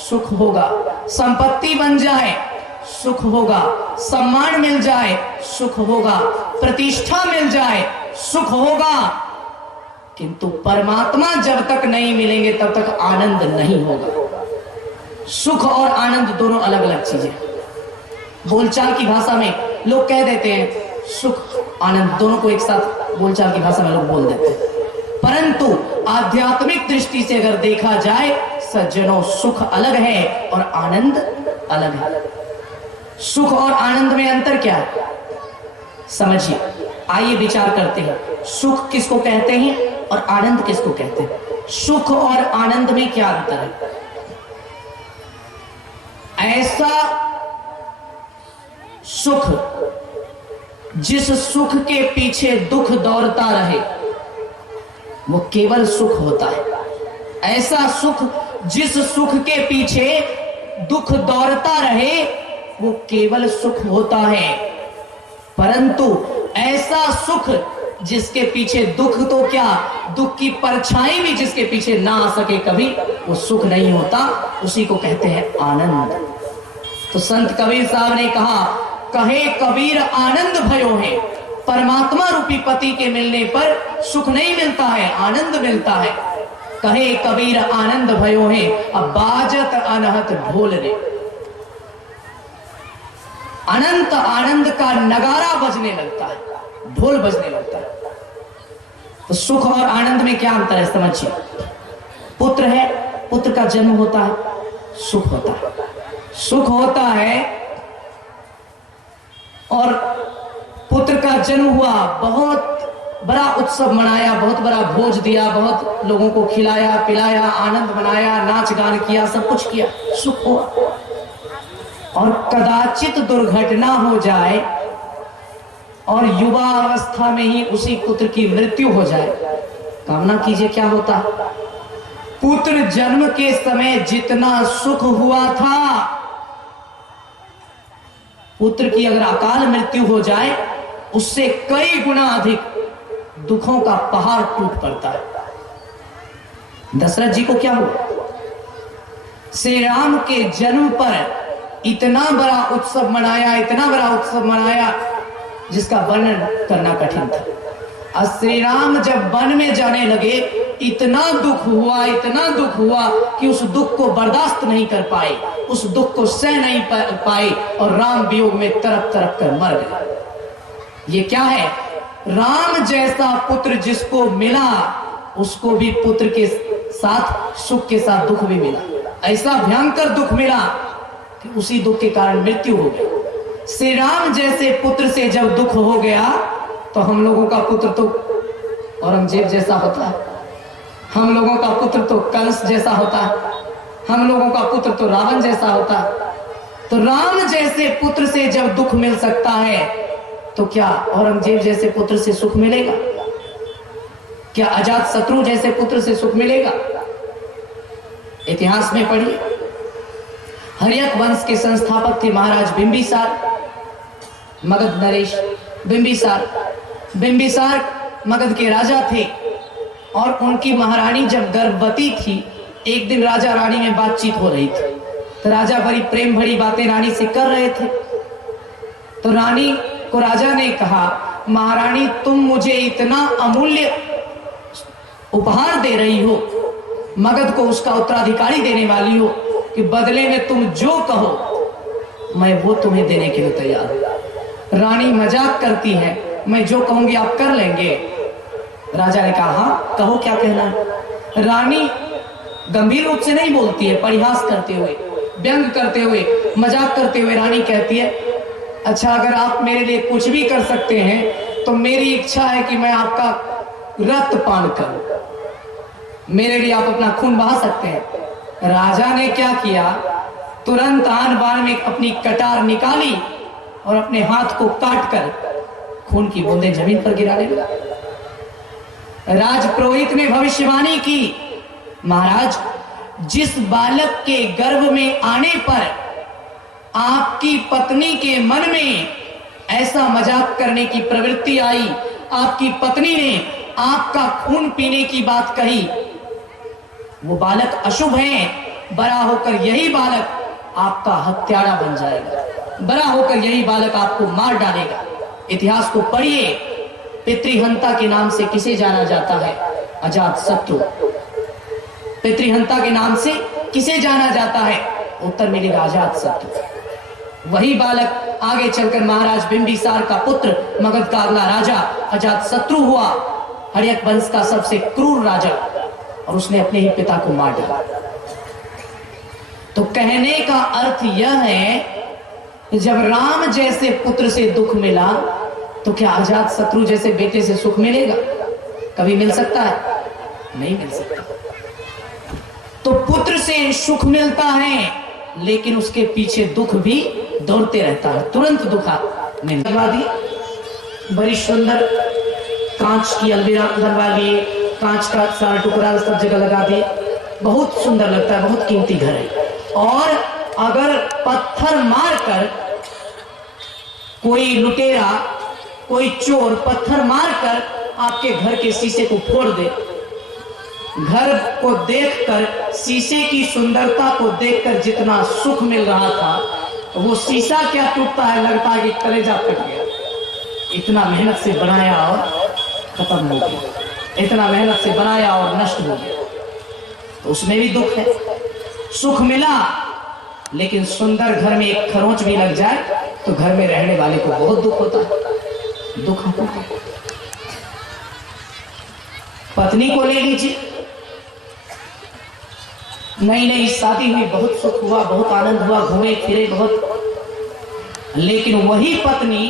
सुख होगा, संपत्ति बन जाए सुख होगा, सम्मान मिल जाए सुख होगा, प्रतिष्ठा मिल जाए सुख होगा, किंतु परमात्मा जब तक नहीं मिलेंगे तब तक आनंद नहीं होगा। सुख और आनंद दोनों अलग अलग चीजें। बोलचाल की भाषा में लोग कह देते हैं सुख आनंद, दोनों को एक साथ बोलचाल की भाषा में लोग बोल देते हैं, परंतु आध्यात्मिक दृष्टि से अगर देखा जाए सज्जनों, सुख अलग है और आनंद अलग है। सुख और आनंद में अंतर क्या है समझिए, आइए विचार करते हैं। सुख किसको कहते हैं और आनंद किसको कहते हैं? सुख और आनंद में क्या अंतर है? ऐसा सुख जिस सुख के पीछे दुख दौड़ता रहे वो केवल सुख होता है। ऐसा सुख जिस सुख के पीछे दुख दौड़ता रहे वो केवल सुख होता है, परंतु ऐसा सुख जिसके पीछे दुख तो क्या, दुख की परछाई भी जिसके पीछे ना आ सके कभी, वो सुख नहीं होता, उसी को कहते हैं आनंद। तो संत कबीर साहब ने कहा, कहे कबीर आनंद भयो है, परमात्मा रूपी पति के मिलने पर सुख नहीं मिलता है, आनंद मिलता है। कहे कबीर आनंद भयो है, अब बाजत अनहत ढोल रे, अनंत आनंद का नगारा बजने लगता है, ढोल बजने लगता है। तो सुख और आनंद में क्या अंतर है समझिए। पुत्र है, पुत्र का जन्म होता है, सुख होता है, सुख होता है, और पुत्र का जन्म हुआ, बहुत बड़ा उत्सव मनाया, बहुत बड़ा भोज दिया, बहुत लोगों को खिलाया पिलाया, आनंद मनाया, नाच गान किया, सब कुछ किया, सुख हुआ। और कदाचित दुर्घटना हो जाए और युवा अवस्था में ही उसी पुत्र की मृत्यु हो जाए, कामना कीजिए क्या होता। पुत्र जन्म के समय जितना सुख हुआ था, पुत्र की अगर अकाल मृत्यु हो जाए उससे कई गुना अधिक दुखों का पहाड़ टूट पड़ता है। दशरथ जी को क्या हुआ? श्री राम के जन्म पर इतना बड़ा उत्सव मनाया, इतना बड़ा उत्सव मनाया जिसका वर्णन करना कठिन था। और श्री राम जब वन में जाने लगे, इतना दुख हुआ, इतना दुख हुआ कि उस दुख को बर्दाश्त नहीं कर पाए, उस दुख को सह नहीं पाए और राम वियोग में तरफ तरफ कर मर गए। ये क्या है? राम जैसा पुत्र जिसको मिला उसको भी पुत्र के साथ सुख के साथ दुख भी मिला, ऐसा भयंकर दुख मिला कि उसी दुख के कारण मृत्यु हो गई। श्री राम जैसे पुत्र से जब दुख हो गया तो हम लोगों का पुत्र तो औरंगजेब जैसा होता है, हम लोगों का पुत्र तो कंस जैसा होता है, हम लोगों का पुत्र तो रावण जैसा होता है। तो राम जैसे पुत्र से जब दुख मिल सकता है तो क्या औरंगजेब जैसे पुत्र से सुख मिलेगा? क्या अजात शत्रु जैसे पुत्र से सुख मिलेगा? इतिहास में पढ़िए, हर्यक वंश के संस्थापक थे महाराज बिंबिसार, मगध नरेश बिंबिसार मगध के राजा थे। और उनकी महारानी जब गर्भवती थी, एक दिन राजा रानी में बातचीत हो रही थी, तो राजा बड़ी प्रेम भरी बातें रानी से कर रहे थे। तो रानी को राजा ने कहा, महारानी तुम मुझे इतना अमूल्य उपहार दे रही हो, मगध को उसका उत्तराधिकारी देने वाली हो, कि बदले में तुम जो कहो मैं वो तुम्हें देने के लिए तैयार हूं। रानी मजाक करती है, मैं जो कहूंगी आप कर लेंगे? राजा ने कहा हाँ कहो क्या कहना है। रानी गंभीर रूप से नहीं बोलती है, परिहास करते हुए, व्यंग करते हुए, मजाक करते हुए रानी कहती है, अच्छा अगर आप मेरे लिए कुछ भी कर सकते हैं तो मेरी इच्छा है कि मैं आपका रक्त पान करूं, मेरे लिए आप अपना खून बहा सकते हैं। राजा ने क्या किया, तुरंत आन बान में अपनी कटार निकाली और अपने हाथ को काटकर खून की बूंदें जमीन पर गिराने लगा। राजपुरोहित ने भविष्यवाणी की, महाराज जिस बालक के गर्भ में आने पर आपकी पत्नी के मन में ऐसा मजाक करने की प्रवृत्ति आई, आपकी पत्नी ने आपका खून पीने की बात कही, वो बालक अशुभ है। बड़ा होकर यही बालक आपका हत्यारा बन जाएगा, बड़ा होकर यही बालक आपको मार डालेगा। इतिहास को पढ़िए, पितृहंता के नाम से किसे जाना जाता है? अजातशत्रु। पितृहंता के नाम से किसे जाना जाता है? उत्तर मिलेगा अजातशत्रु। वही बालक आगे चलकर महाराज बिंबिसार का पुत्र, मगध का अगला राजा अजातशत्रु हुआ, हर्यक वंश का सबसे क्रूर राजा, और उसने अपने ही पिता को मार डाला। तो कहने का अर्थ यह है कि जब राम जैसे पुत्र से दुख मिला तो क्या अजातशत्रु जैसे बेटे से सुख मिलेगा? कभी मिल सकता है? नहीं मिल सकता। तो पुत्र से सुख मिलता है, लेकिन उसके पीछे दुख भी दौड़ते रहता है, तुरंत दुख मिलवा दी। बड़ी सुंदर कांच की अलमीरा बनवा लिए, कांच का सारा टुकड़ा सब जगह लगा दिए, बहुत सुंदर लगता है, बहुत कीमती घर है। और अगर पत्थर मारकर कोई लुटेरा, कोई चोर पत्थर मारकर आपके घर के शीशे को फोड़ दे, घर को देखकर, शीशे की सुंदरता को देखकर जितना सुख मिल रहा था, वो शीशा क्या टूटता है, लगता है कि कलेजा फट गया। इतना मेहनत से बनाया और खत्म हो गया, इतना मेहनत से बनाया और नष्ट हो गया, तो उसमें भी दुख है। सुख मिला, लेकिन सुंदर घर में एक खरोंच भी लग जाए तो घर में रहने वाले को बहुत दुख होता है, दुख होता है। पत्नी को ले लीजिए, नई नई शादी हुई, बहुत सुख हुआ, बहुत आनंद हुआ, घूमे फिरे बहुत, लेकिन वही पत्नी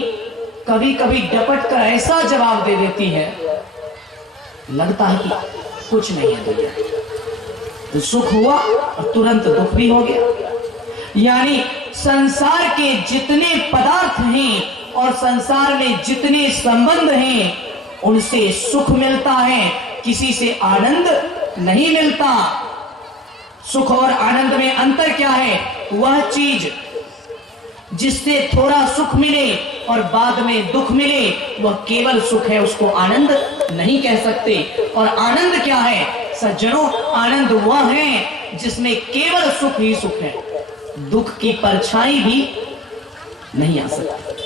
कभी कभी डपट कर ऐसा जवाब दे देती है, लगता है कि कुछ नहीं है भैया। तो सुख हुआ और तुरंत दुख भी हो गया। यानी संसार के जितने पदार्थ हैं और संसार में जितने संबंध हैं, उनसे सुख मिलता है, किसी से आनंद नहीं मिलता। सुख और आनंद में अंतर क्या है? वह चीज जिससे थोड़ा सुख मिले और बाद में दुख मिले, वह केवल सुख है, उसको आनंद नहीं कह सकते। और आनंद क्या है सज्जनों? आनंद वह है जिसमें केवल सुख ही सुख है, दुख की परछाई भी नहीं आ सकती।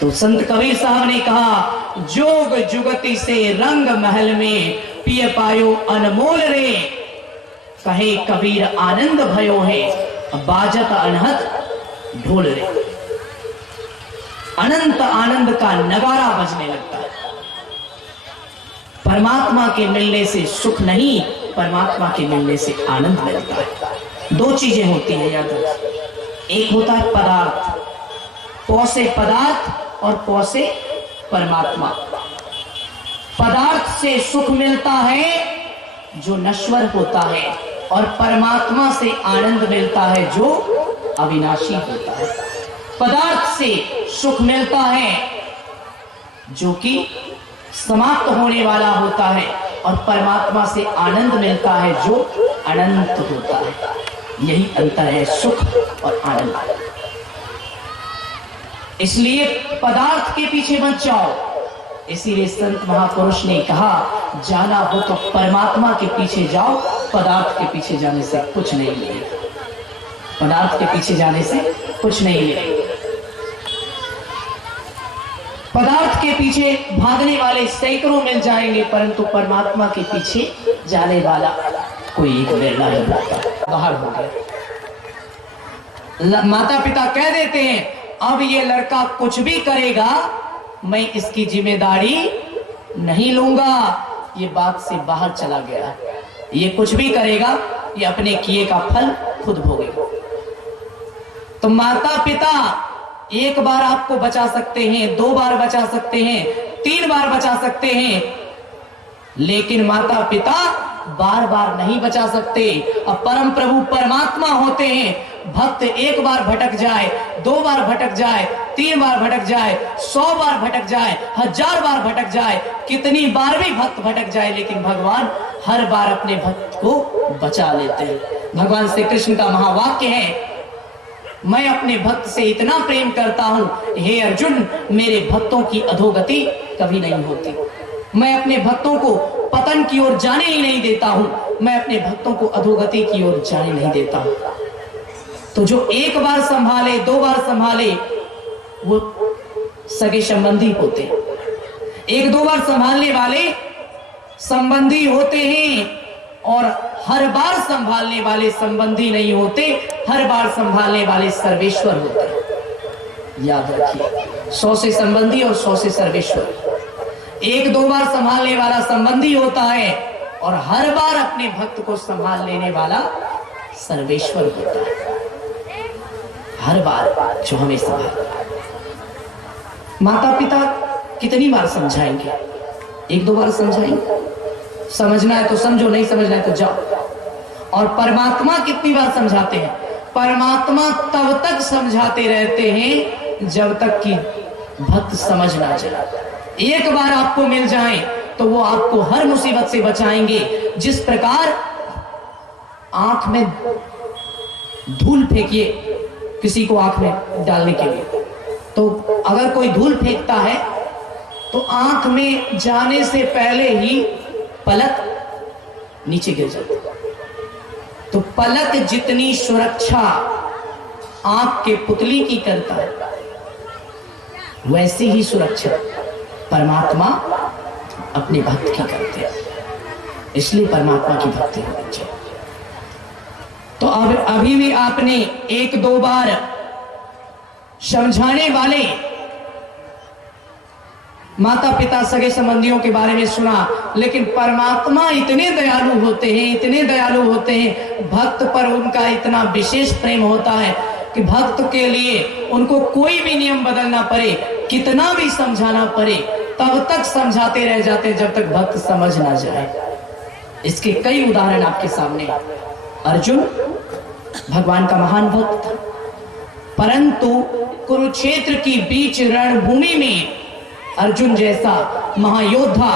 तो संत कबीर साहब ने कहा, जोग जुगति से रंग महल में पिय पायो अनमोल रे, कहे कबीर आनंद भयो है बाजत अनहद ढोल रे। अनंत आनंद का नगारा बजने लगता है। परमात्मा के मिलने से सुख नहीं, परमात्मा के मिलने से आनंद मिलता है। दो चीजें होती हैं याद रखिए, एक होता है पदार्थ, पौ से पदार्थ और पौ से परमात्मा। पदार्थ से सुख मिलता है जो नश्वर होता है, और परमात्मा से आनंद मिलता है जो अविनाशी होता है। पदार्थ से सुख मिलता है जो कि समाप्त होने वाला होता है, और परमात्मा से आनंद मिलता है जो अनंत होता है। यही अंतर है सुख और आनंद। इसलिए पदार्थ के पीछे मत जाओ। इसीलिए संत महापुरुष ने कहा, जाना हो तो परमात्मा के पीछे जाओ, पदार्थ के पीछे जाने से कुछ नहीं मिलेगा। पदार्थ के पीछे जाने से कुछ नहीं मिलेगा। पदार्थ के पीछे भागने वाले सैकड़ों मिल जाएंगे, परंतु परमात्मा के पीछे जाने वाला कोई एक निर्णय नहीं होता, बाहर हो गया। माता पिता कह देते हैं, अब ये लड़का कुछ भी करेगा मैं इसकी जिम्मेदारी नहीं लूंगा, ये बात से बाहर चला गया। ये कुछ भी करेगा, ये अपने किए का फल खुद भोगेगा। तो माता पिता एक बार आपको बचा सकते हैं, 2 बार बचा सकते हैं, 3 बार बचा सकते हैं, लेकिन माता पिता बार बार नहीं बचा सकते। अब परम प्रभु परमात्मा होते हैं, भक्त एक बार भटक जाए, 2 बार भटक जाए, 3 बार भटक जाए, 100 बार भटक जाए, 1000 बार भटक जाए, कितनी बार भी भक्त भटक जाए, लेकिन भगवान हर बार अपने भक्त को बचा लेते हैं। भगवान श्री कृष्ण का महावाक्य है, मैं अपने भक्त से इतना प्रेम करता हूं, हे अर्जुन, मेरे भक्तों की अधोगति कभी नहीं होती। मैं अपने भक्तों को पतन की ओर जाने ही नहीं देता हूं, मैं अपने भक्तों को अधोगति की ओर जाने नहीं देता हूं। तो जो एक बार संभाले, 2 बार संभाले, वो सगे संबंधी होते हैं। 1-2 बार संभालने वाले संबंधी होते हैं, और हर बार संभालने वाले संबंधी नहीं होते, हर बार संभालने वाले सर्वेश्वर होते हैं। याद रखिए, 100 से संबंधी और 100 से सर्वेश्वर। 1-2 बार संभालने वाला संबंधी होता है, और हर बार अपने भक्त को संभाल लेने वाला सर्वेश्वर होता है। हर बार जो हमें संभालता है। माता पिता कितनी बार समझाएंगे? 1-2 बार समझाएंगे। समझना है तो समझो, नहीं समझना है तो जाओ। और परमात्मा कितनी बार समझाते हैं? परमात्मा तब तक समझाते रहते हैं जब तक कि भक्त समझ ना जाए। एक बार आपको मिल जाए तो वो आपको हर मुसीबत से बचाएंगे। जिस प्रकार आंख में धूल फेंकिए किसी को आंख में डालने के लिए, तो अगर कोई धूल फेंकता है तो आंख में जाने से पहले ही पलक नीचे गिर जाती है। तो पलक जितनी सुरक्षा आंख के पुतली की करता है, वैसी ही सुरक्षा परमात्मा अपने भक्त की करते हैं। इसलिए परमात्मा की भक्ति होनी चाहिए। तो अब अभी भी आपने 1-2 बार समझाने वाले माता पिता सगे संबंधियों के बारे में सुना, लेकिन परमात्मा इतने दयालु होते हैं, इतने दयालु होते हैं, भक्त पर उनका इतना विशेष प्रेम होता है कि भक्त के लिए उनको कोई भी नियम बदलना पड़े, कितना भी समझाना पड़े, तब तक समझाते रह जाते जब तक भक्त समझ ना जाए। इसके कई उदाहरण आपके सामने। अर्जुन भगवान का महान भक्त था, परंतु कुरुक्षेत्र की बीच रणभूमि में अर्जुन जैसा महायोद्धा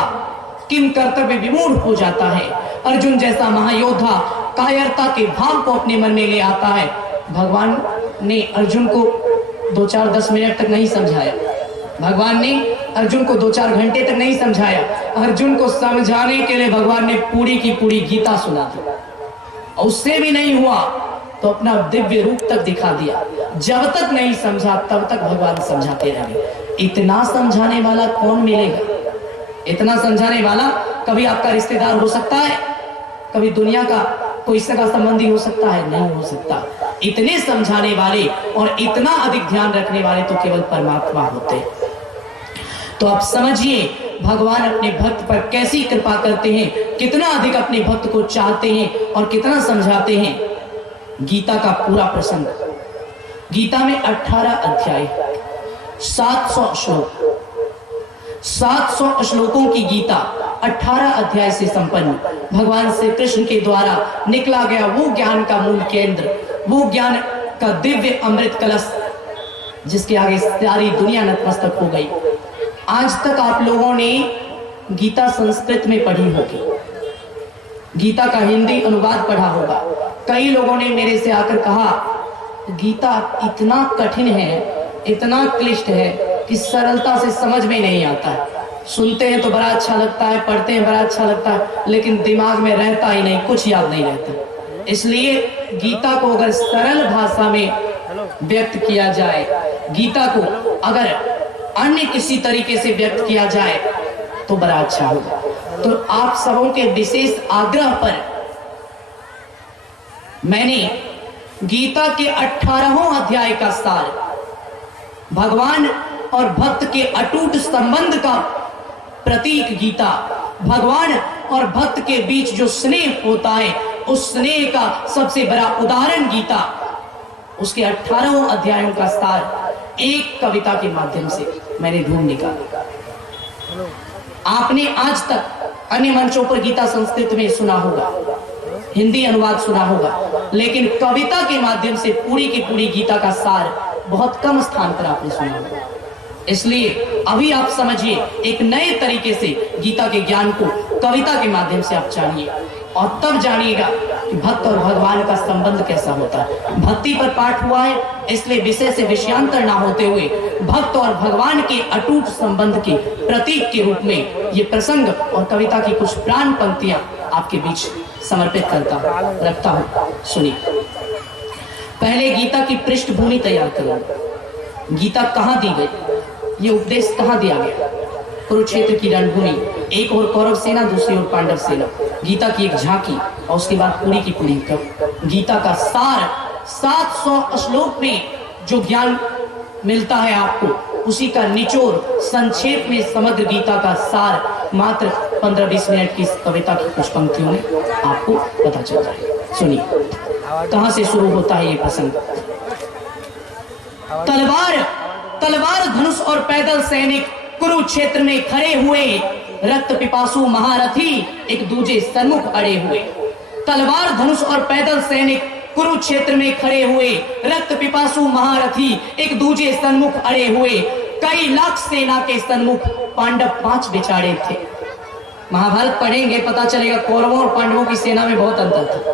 किम कर्तव्य विमूढ़ हो जाता है। अर्जुन जैसा महायोद्धा कायरता के भाव को अपने मन में ले आता है। भगवान ने अर्जुन को 2-4-10 मिनट तक नहीं समझाया। भगवान ने अर्जुन को 2-4 घंटे तक नहीं समझाया। अर्जुन को समझाने के लिए भगवान ने पूरी की पूरी गीता सुना दी, और उससे भी नहीं हुआ तो अपना दिव्य रूप तक दिखा दिया। जब तक नहीं समझा तब तक भगवान समझाते रहे। इतना समझाने वाला कौन मिलेगा? इतना समझाने वाला कभी आपका रिश्तेदार हो सकता है, कभी दुनिया का कोई सगा संबंधी हो सकता है, नहीं हो सकता। इतने समझाने वाले और इतना अधिक ध्यान रखने वाले तो केवल परमात्मा होते हैं। तो आप समझिए भगवान अपने भक्त पर कैसी कृपा करते हैं, कितना अधिक अपने भक्त को चाहते हैं और कितना समझाते हैं। गीता का पूरा प्रसंग, गीता में 18 अध्याय, 700 श्लोक, 700 श्लोकों की गीता 18 अध्याय से संपन्न। भगवान श्री कृष्ण के द्वारा निकला गया वो ज्ञान का मूल केंद्र, वो ज्ञान का दिव्य अमृत कलश, जिसके आगे सारी दुनिया नतमस्तक हो गई। आज तक आप लोगों ने गीता संस्कृत में पढ़ी होगी, गीता का हिंदी अनुवाद पढ़ा होगा। कई लोगों ने मेरे से आकर कहा गीता इतना कठिन है, इतना क्लिष्ट है कि सरलता से समझ में नहीं आता है। सुनते हैं तो बड़ा अच्छा लगता है, पढ़ते हैं बड़ा अच्छा लगता है, लेकिन दिमाग में रहता ही नहीं, कुछ याद नहीं रहता। इसलिए गीता को अगर सरल भाषा में व्यक्त किया जाए, गीता को अगर अन्य किसी तरीके से व्यक्त किया जाए तो बड़ा अच्छा होगा। तो आप सबों के विशेष आग्रह पर मैंने गीता के 18वें अध्याय का सार, भगवान और भक्त के अटूट संबंध का प्रतीक गीता, भगवान और भक्त के बीच जो स्नेह होता है उस स्नेह का सबसे बड़ा उदाहरण गीता, उसके 18 अध्यायों का सार एक कविता के माध्यम से मैंने ढूंढ निकाला। आपने आज तक अन्य मंचों पर गीता संस्कृत में सुना होगा, हिंदी अनुवाद सुना होगा, लेकिन कविता के माध्यम से पूरी की पूरी गीता का सार बहुत कम स्थान पर आपने सुना होगा। इसलिए अभी आप समझिए, एक नए तरीके से गीता के ज्ञान को कविता के माध्यम से आप जानिए, और तब जानिएगा कि भक्त और भगवान का संबंध कैसा होता है। भक्ति पर पाठ हुआ है, इसलिए विषय से विषयांतर ना होते हुए भक्त और भगवान के अटूट संबंध के प्रतीक के रूप में ये प्रसंग और कविता की कुछ प्राण पंक्तियां आपके बीच समर्पित रखता हूं। सुनिए, पहले गीता की पृष्ठभूमि तैयार करें। गीता कहां दी गई, ये उपदेश कहां दिया गया? कुरुक्षेत्र की रणभूमि, एक और कौरव सेना, दूसरी ओर पांडव सेना। गीता की एक झांकी और उसके बाद पूरी की पूरी गीता का सार, 700 श्लोक में जो ज्ञान मिलता है आपको, उसी का निचोड़ संक्षेप में समग्र गीता का सार मात्र 15-20 मिनट की कविता की कुछ पंक्तियों में आपको पता चल जाएगा। सुनिए, कहां से शुरू होता है ये प्रसंग। तलवार धनुष और पैदल सैनिक कुरुक्षेत्र में खड़े हुए, रक्त पिपासु महारथी एक दूजे सन्मुख अड़े हुए। तलवार धनुष और पैदल सैनिक कुरुक्षेत्र में खड़े हुए, रक्त पिपासु महारथी एक दूजे सन्मुख अड़े हुए। कई लाख सेना के सन्मुख पांडव 5 बिछाड़े थे। महाभारत पढ़ेंगे पता चलेगा कौरवों और पांडवों की सेना में बहुत अंतर था।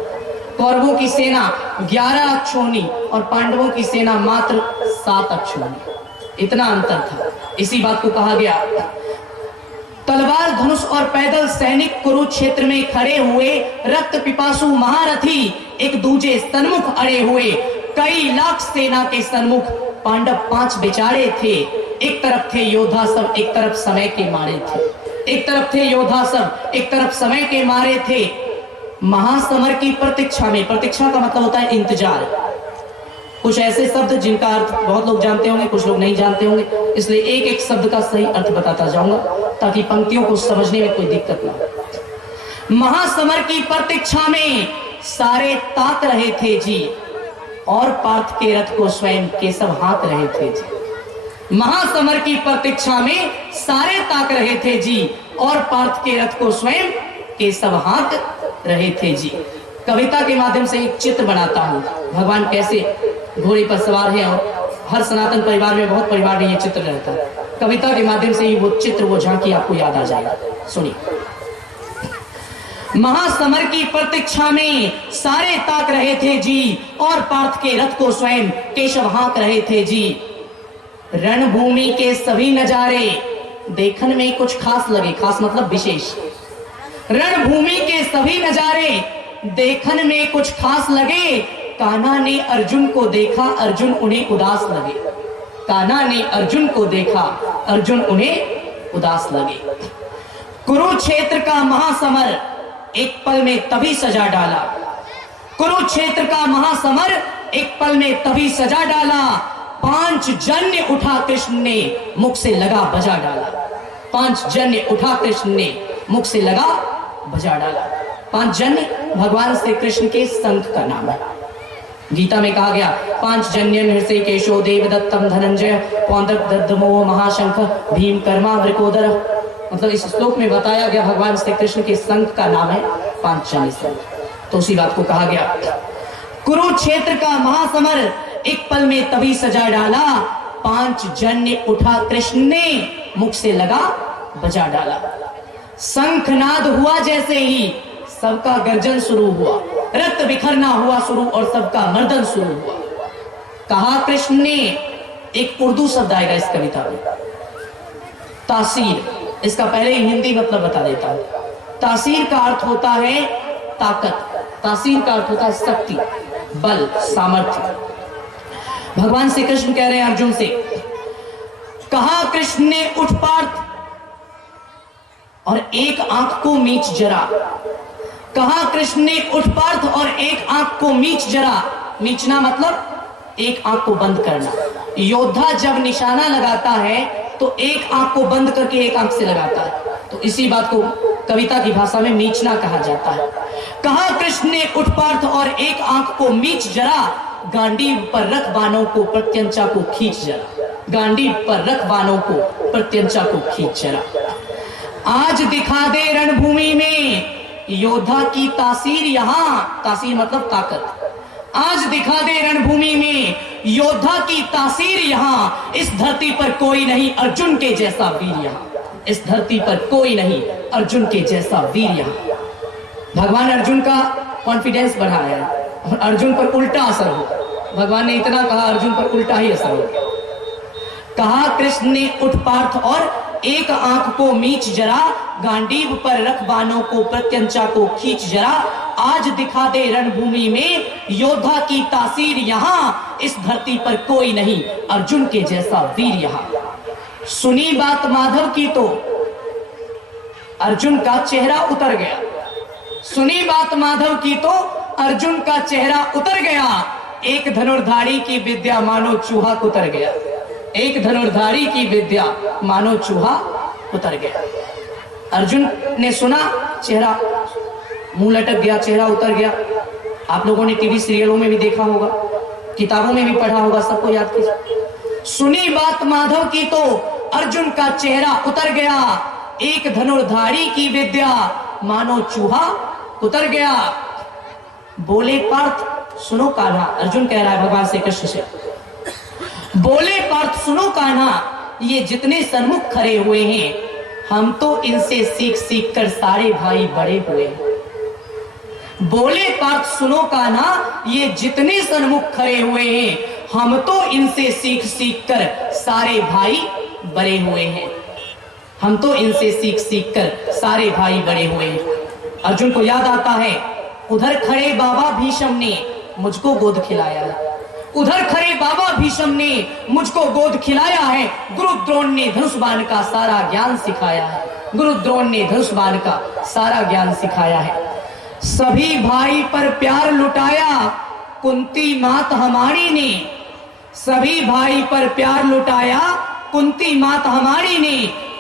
कौरवों की सेना 11 अक्षौणी और पांडवों की सेना मात्र 7 अक्षौणी, इतना अंतर था। इसी बात को कहा गया, तलवार धनुष और पैदल सैनिक कुरुक्षेत्र में खड़े हुए, रक्त पिपासु महारथी एक दूजे सन्मुख अड़े हुए। कई लाख सेना के सन्मुख पांडव 5 बिचारे थे। एक तरफ थे योद्धा सब, एक तरफ समय के मारे थे। एक तरफ थे योद्धा सब, एक तरफ समय के मारे थे। महासमर की प्रतीक्षा में, प्रतीक्षा का मतलब होता है इंतजार। कुछ ऐसे शब्द जिनका अर्थ बहुत लोग जानते होंगे, कुछ लोग नहीं जानते होंगे, इसलिए एक एक शब्द का सही अर्थ बताता जाऊंगा ताकि पंक्तियों को समझने में कोई दिक्कत ना हो। महासमर की प्रतीक्षा में सारे ताक रहे थे जी, और पार्थ के रथ को स्वयं केशव हाँक रहे थे जी। महासमर की प्रतीक्षा में सारे ताक रहे थे जी, और पार्थ के रथ को स्वयं केशव हाँक रहे थे जी। कविता के माध्यम से एक चित्र बनाता हूं, भगवान कैसे घोड़े पर सवार है, और हर सनातन परिवार में, बहुत परिवार में ये चित्र रहता है। कविता के माध्यम से ही वो चित्र, वो झांकी आपको याद आ जाएगा। सुनिए, महासमर की प्रतीक्षा में सारे ताक रहे थे जी, और पार्थ के रथ को स्वयं केशव हाँक रहे थे जी। रणभूमि के सभी नजारे देखने में कुछ खास लगे, खास मतलब विशेष। रणभूमि के सभी नजारे देखने में कुछ खास लगे। कान्हा ने अर्जुन को देखा, अर्जुन उन्हें उदास लगे। कान्हा ने अर्जुन को देखा, अर्जुन उन्हें उदास लगे। कुरुक्षेत्र का महासमर एक पल में तभी सजा डाला। कुरुक्षेत्र का महासमर एक पल में तभी सजा डाला। 5 जन्य उठा कृष्ण ने, मुख से लगा बजा डाला। 5 जन्य उठा कृष्ण ने, मुख से लगा बजा डाला। 5 जन्य भगवान श्री कृष्ण के शंख का नाम है। गीता में कहा गया, 5 जन्य हृषिकेशो देवदत्तम धनंजय पौंड्रक दद्मो महाशंख भीम कर्मा वृकोदर। मतलब इस श्लोक में बताया गया भगवान श्री कृष्ण के शंख का नाम है 5 जन्य। तो उसी बात को कहा गया, कुरुक्षेत्र का महासमर एक पल में तभी सजा डाला। 5 जन्य उठा कृष्ण ने, मुख से लगा बजा डाला। शंखनाद हुआ जैसे ही सबका गर्जन शुरू हुआ, रक्त बिखरना हुआ शुरू और सबका मर्दन शुरू हुआ। कहा कृष्ण ने, एक उर्दू शब्द आएगा इस कविता में, तासीर। इसका पहले ही हिंदी मतलब बता देता हूं। तासीर का अर्थ होता है ताकत, तासीर का अर्थ होता है शक्ति, बल, सामर्थ्य। भगवान श्री कृष्ण कह रहे हैं अर्जुन से, कहा कृष्ण ने, उठ पार्थ और एक आंख को मीच जरा। कहा कृष्ण ने, उठ पार्थ और एक आंख को मीच जरा। मीचना मतलब एक आंख को बंद करना। योद्धा जब निशाना लगाता है तो एक आंख को बंद करके एक आंख से लगाता है, तो इसी बात को कविता की भाषा में मीचना कहा जाता है। कहा कृष्ण ने, उठ पार्थ और एक आंख को मीच जरा। गांडीव पर रख बाणों को, प्रत्यंचा को खींच जरा। गांडीव पर रख बाणों को, प्रत्यंचा को खींच जरा। आज दिखा दे रणभूमि में योद्धा की तासीर, यहां तासीर मतलब ताकत। आज दिखा दे रणभूमि में योद्धा की तासीर यहाँ, इस धरती पर कोई नहीं अर्जुन के जैसा वीर यहाँ, इस धरती पर कोई नहीं अर्जुन के जैसा वीर यहाँ। भगवान अर्जुन का कॉन्फिडेंस बढ़ाया है और अर्जुन पर उल्टा असर हो। भगवान ने इतना कहा, अर्जुन पर उल्टा ही असर हो। कहा कृष्ण ने, उठ पार्थ और एक आंख को मीच जरा, गांडीव पर रख बाणों को प्रत्यंचा को खींच जरा, आज दिखा दे रणभूमि में योद्धा की तासीर यहाँ, इस धरती पर कोई नहीं अर्जुन के जैसा वीर यहाँ। सुनी बात माधव की तो अर्जुन का चेहरा उतर गया, सुनी बात माधव की तो अर्जुन का चेहरा उतर गया, एक धनुर्धारी की विद्या मानो चूहा उतर गया, एक धनुर्धारी की विद्या मानो चूहा उतर गया। अर्जुन ने सुना, चेहरा मुंह लटक गया, चेहरा उतर गया। आप लोगों ने टीवी सीरियलों में भी देखा होगा, किताबों में भी पढ़ा होगा, सबको याद कीजिए। सुनी बात माधव की तो अर्जुन का चेहरा उतर गया, एक धनुर्धारी की विद्या मानो चूहा उतर गया। बोले पार्थ सुनो कान्हा, अर्जुन कह रहा है भगवान श्री कृष्ण से, बोले पार्थ सुनो कान्हा, ये जितने सन्मुख खड़े हुए हैं हम तो इनसे सीख सीख कर सारे भाई बड़े हुए हैं। बोले पार्थ सुनो कान्हा, ये जितने सन्मुख खड़े हुए हैं हम तो इनसे सीख सीख कर सारे भाई बड़े हुए हैं, हम तो इनसे सीख सीख कर सारे भाई बड़े हुए हैं। अर्जुन को याद आता है, उधर खड़े बाबा भीष्म ने मुझको गोद खिलाया है, उधर खड़े बाबा भीष्म ने मुझको गोद खिलाया है, गुरु द्रोण ने धनुष बाण का सारा ज्ञान सिखाया है, गुरु द्रोण ने धनुष बाण का सारा ज्ञान सिखाया है। सभी भाई पर प्यार लुटाया कुंती मात हमारी ने, सभी भाई पर प्यार लुटाया कुंती मात हमारी ने,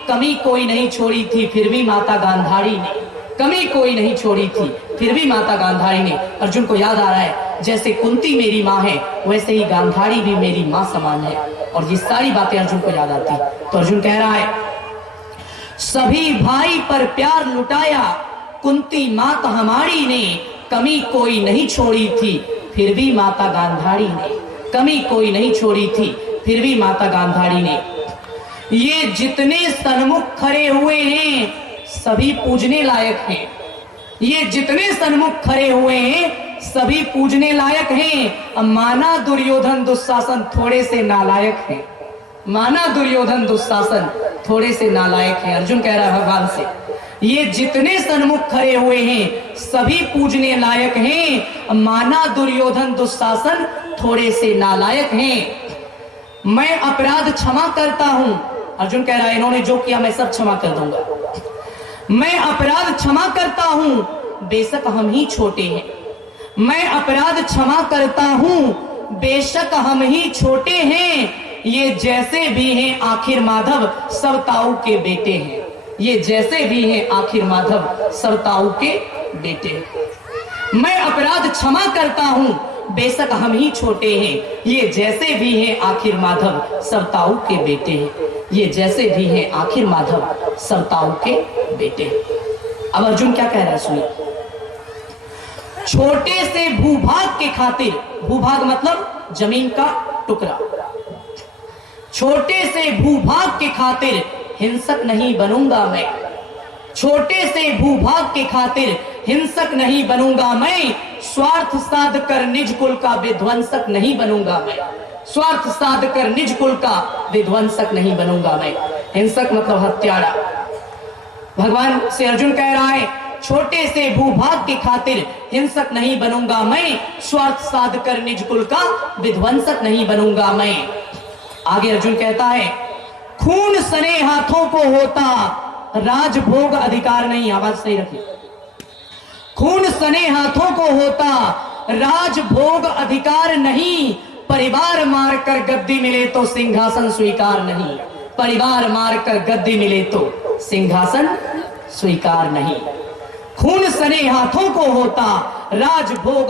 कमी कोई नहीं छोड़ी थी फिर भी माता गांधारी ने, कमी कोई नहीं छोड़ी थी फिर भी माता गांधारी ने। अर्जुन को याद आ रहा है, जैसे कुंती मेरी माँ है वैसे ही गांधारी भी मेरी माँ समान है, और ये सारी बातें अर्जुन को याद आती। तो अर्जुन कह रहा है, सभी भाई पर प्यार लुटाया कुंती माता हमारी ने, कमी कोई नहीं छोड़ी थी फिर भी माता गांधारी ने, कमी कोई नहीं छोड़ी थी फिर भी माता गांधारी ने। ये जितने सन्मुख खड़े हुए हैं सभी पूजने लायक हैं, ये जितने सन्मुख खड़े हुए हैं सभी पूजने लायक हैं। माना दुर्योधन दुशासन थोड़े से नालायक हैं, माना दुर्योधन दुशासन थोड़े से नालायक हैं। अर्जुन कह रहा है भगवान से, ये जितने सन्मुख खड़े हुए हैं सभी पूजने लायक हैं, माना दुर्योधन दुशासन थोड़े से नालायक हैं। मैं अपराध क्षमा करता हूं, अर्जुन कह रहा है इन्होंने जो किया मैं सब क्षमा कर दूंगा। मैं अपराध क्षमा करता हूं, बेशक हम ही छोटे हैं, मैं अपराध क्षमा करता हूं, बेशक हम ही छोटे हैं। ये जैसे भी हैं आखिर माधव सब ताऊ के बेटे हैं, ये जैसे भी हैं आखिर माधव सब ताऊ के बेटे हैं। मैं अपराध क्षमा करता हूं, बेशक हम ही छोटे हैं, ये जैसे भी हैं आखिर माधव सब ताऊ के बेटे हैं, ये जैसे भी हैं आखिर माधव सब ताऊ के बेटे हैं। अब अर्जुन क्या कह रहा है सुनिए, छोटे से भूभाग के खातिर, भूभाग मतलब जमीन का टुकड़ा, छोटे से भूभाग के खातिर हिंसक नहीं बनूंगा मैं, छोटे से भूभाग के खातिर हिंसक नहीं बनूंगा मैं, स्वार्थ साध कर निज कुल का विध्वंसक नहीं बनूंगा मैं, स्वार्थ साध कर निज कुल का विध्वंसक नहीं बनूंगा मैं। हिंसक मतलब हत्यारा। भगवान से अर्जुन कह रहा है, छोटे से भूभाग के खातिर हिंसक नहीं बनूंगा मैं, स्वार्थ साध कर निज कुल का विध्वंसक नहीं बनूंगा मैं। आगे अर्जुन कहता है, खून सने हाथों को होता राजभोग अधिकार नहीं, आवाज सही रखिए, खून सने हाथों को होता राजभोग अधिकार नहीं, परिवार मारकर गद्दी मिले तो सिंहासन स्वीकार नहीं, परिवार मारकर गद्दी मिले तो सिंहासन स्वीकार नहीं। खून सने हाथों को होता राजभोग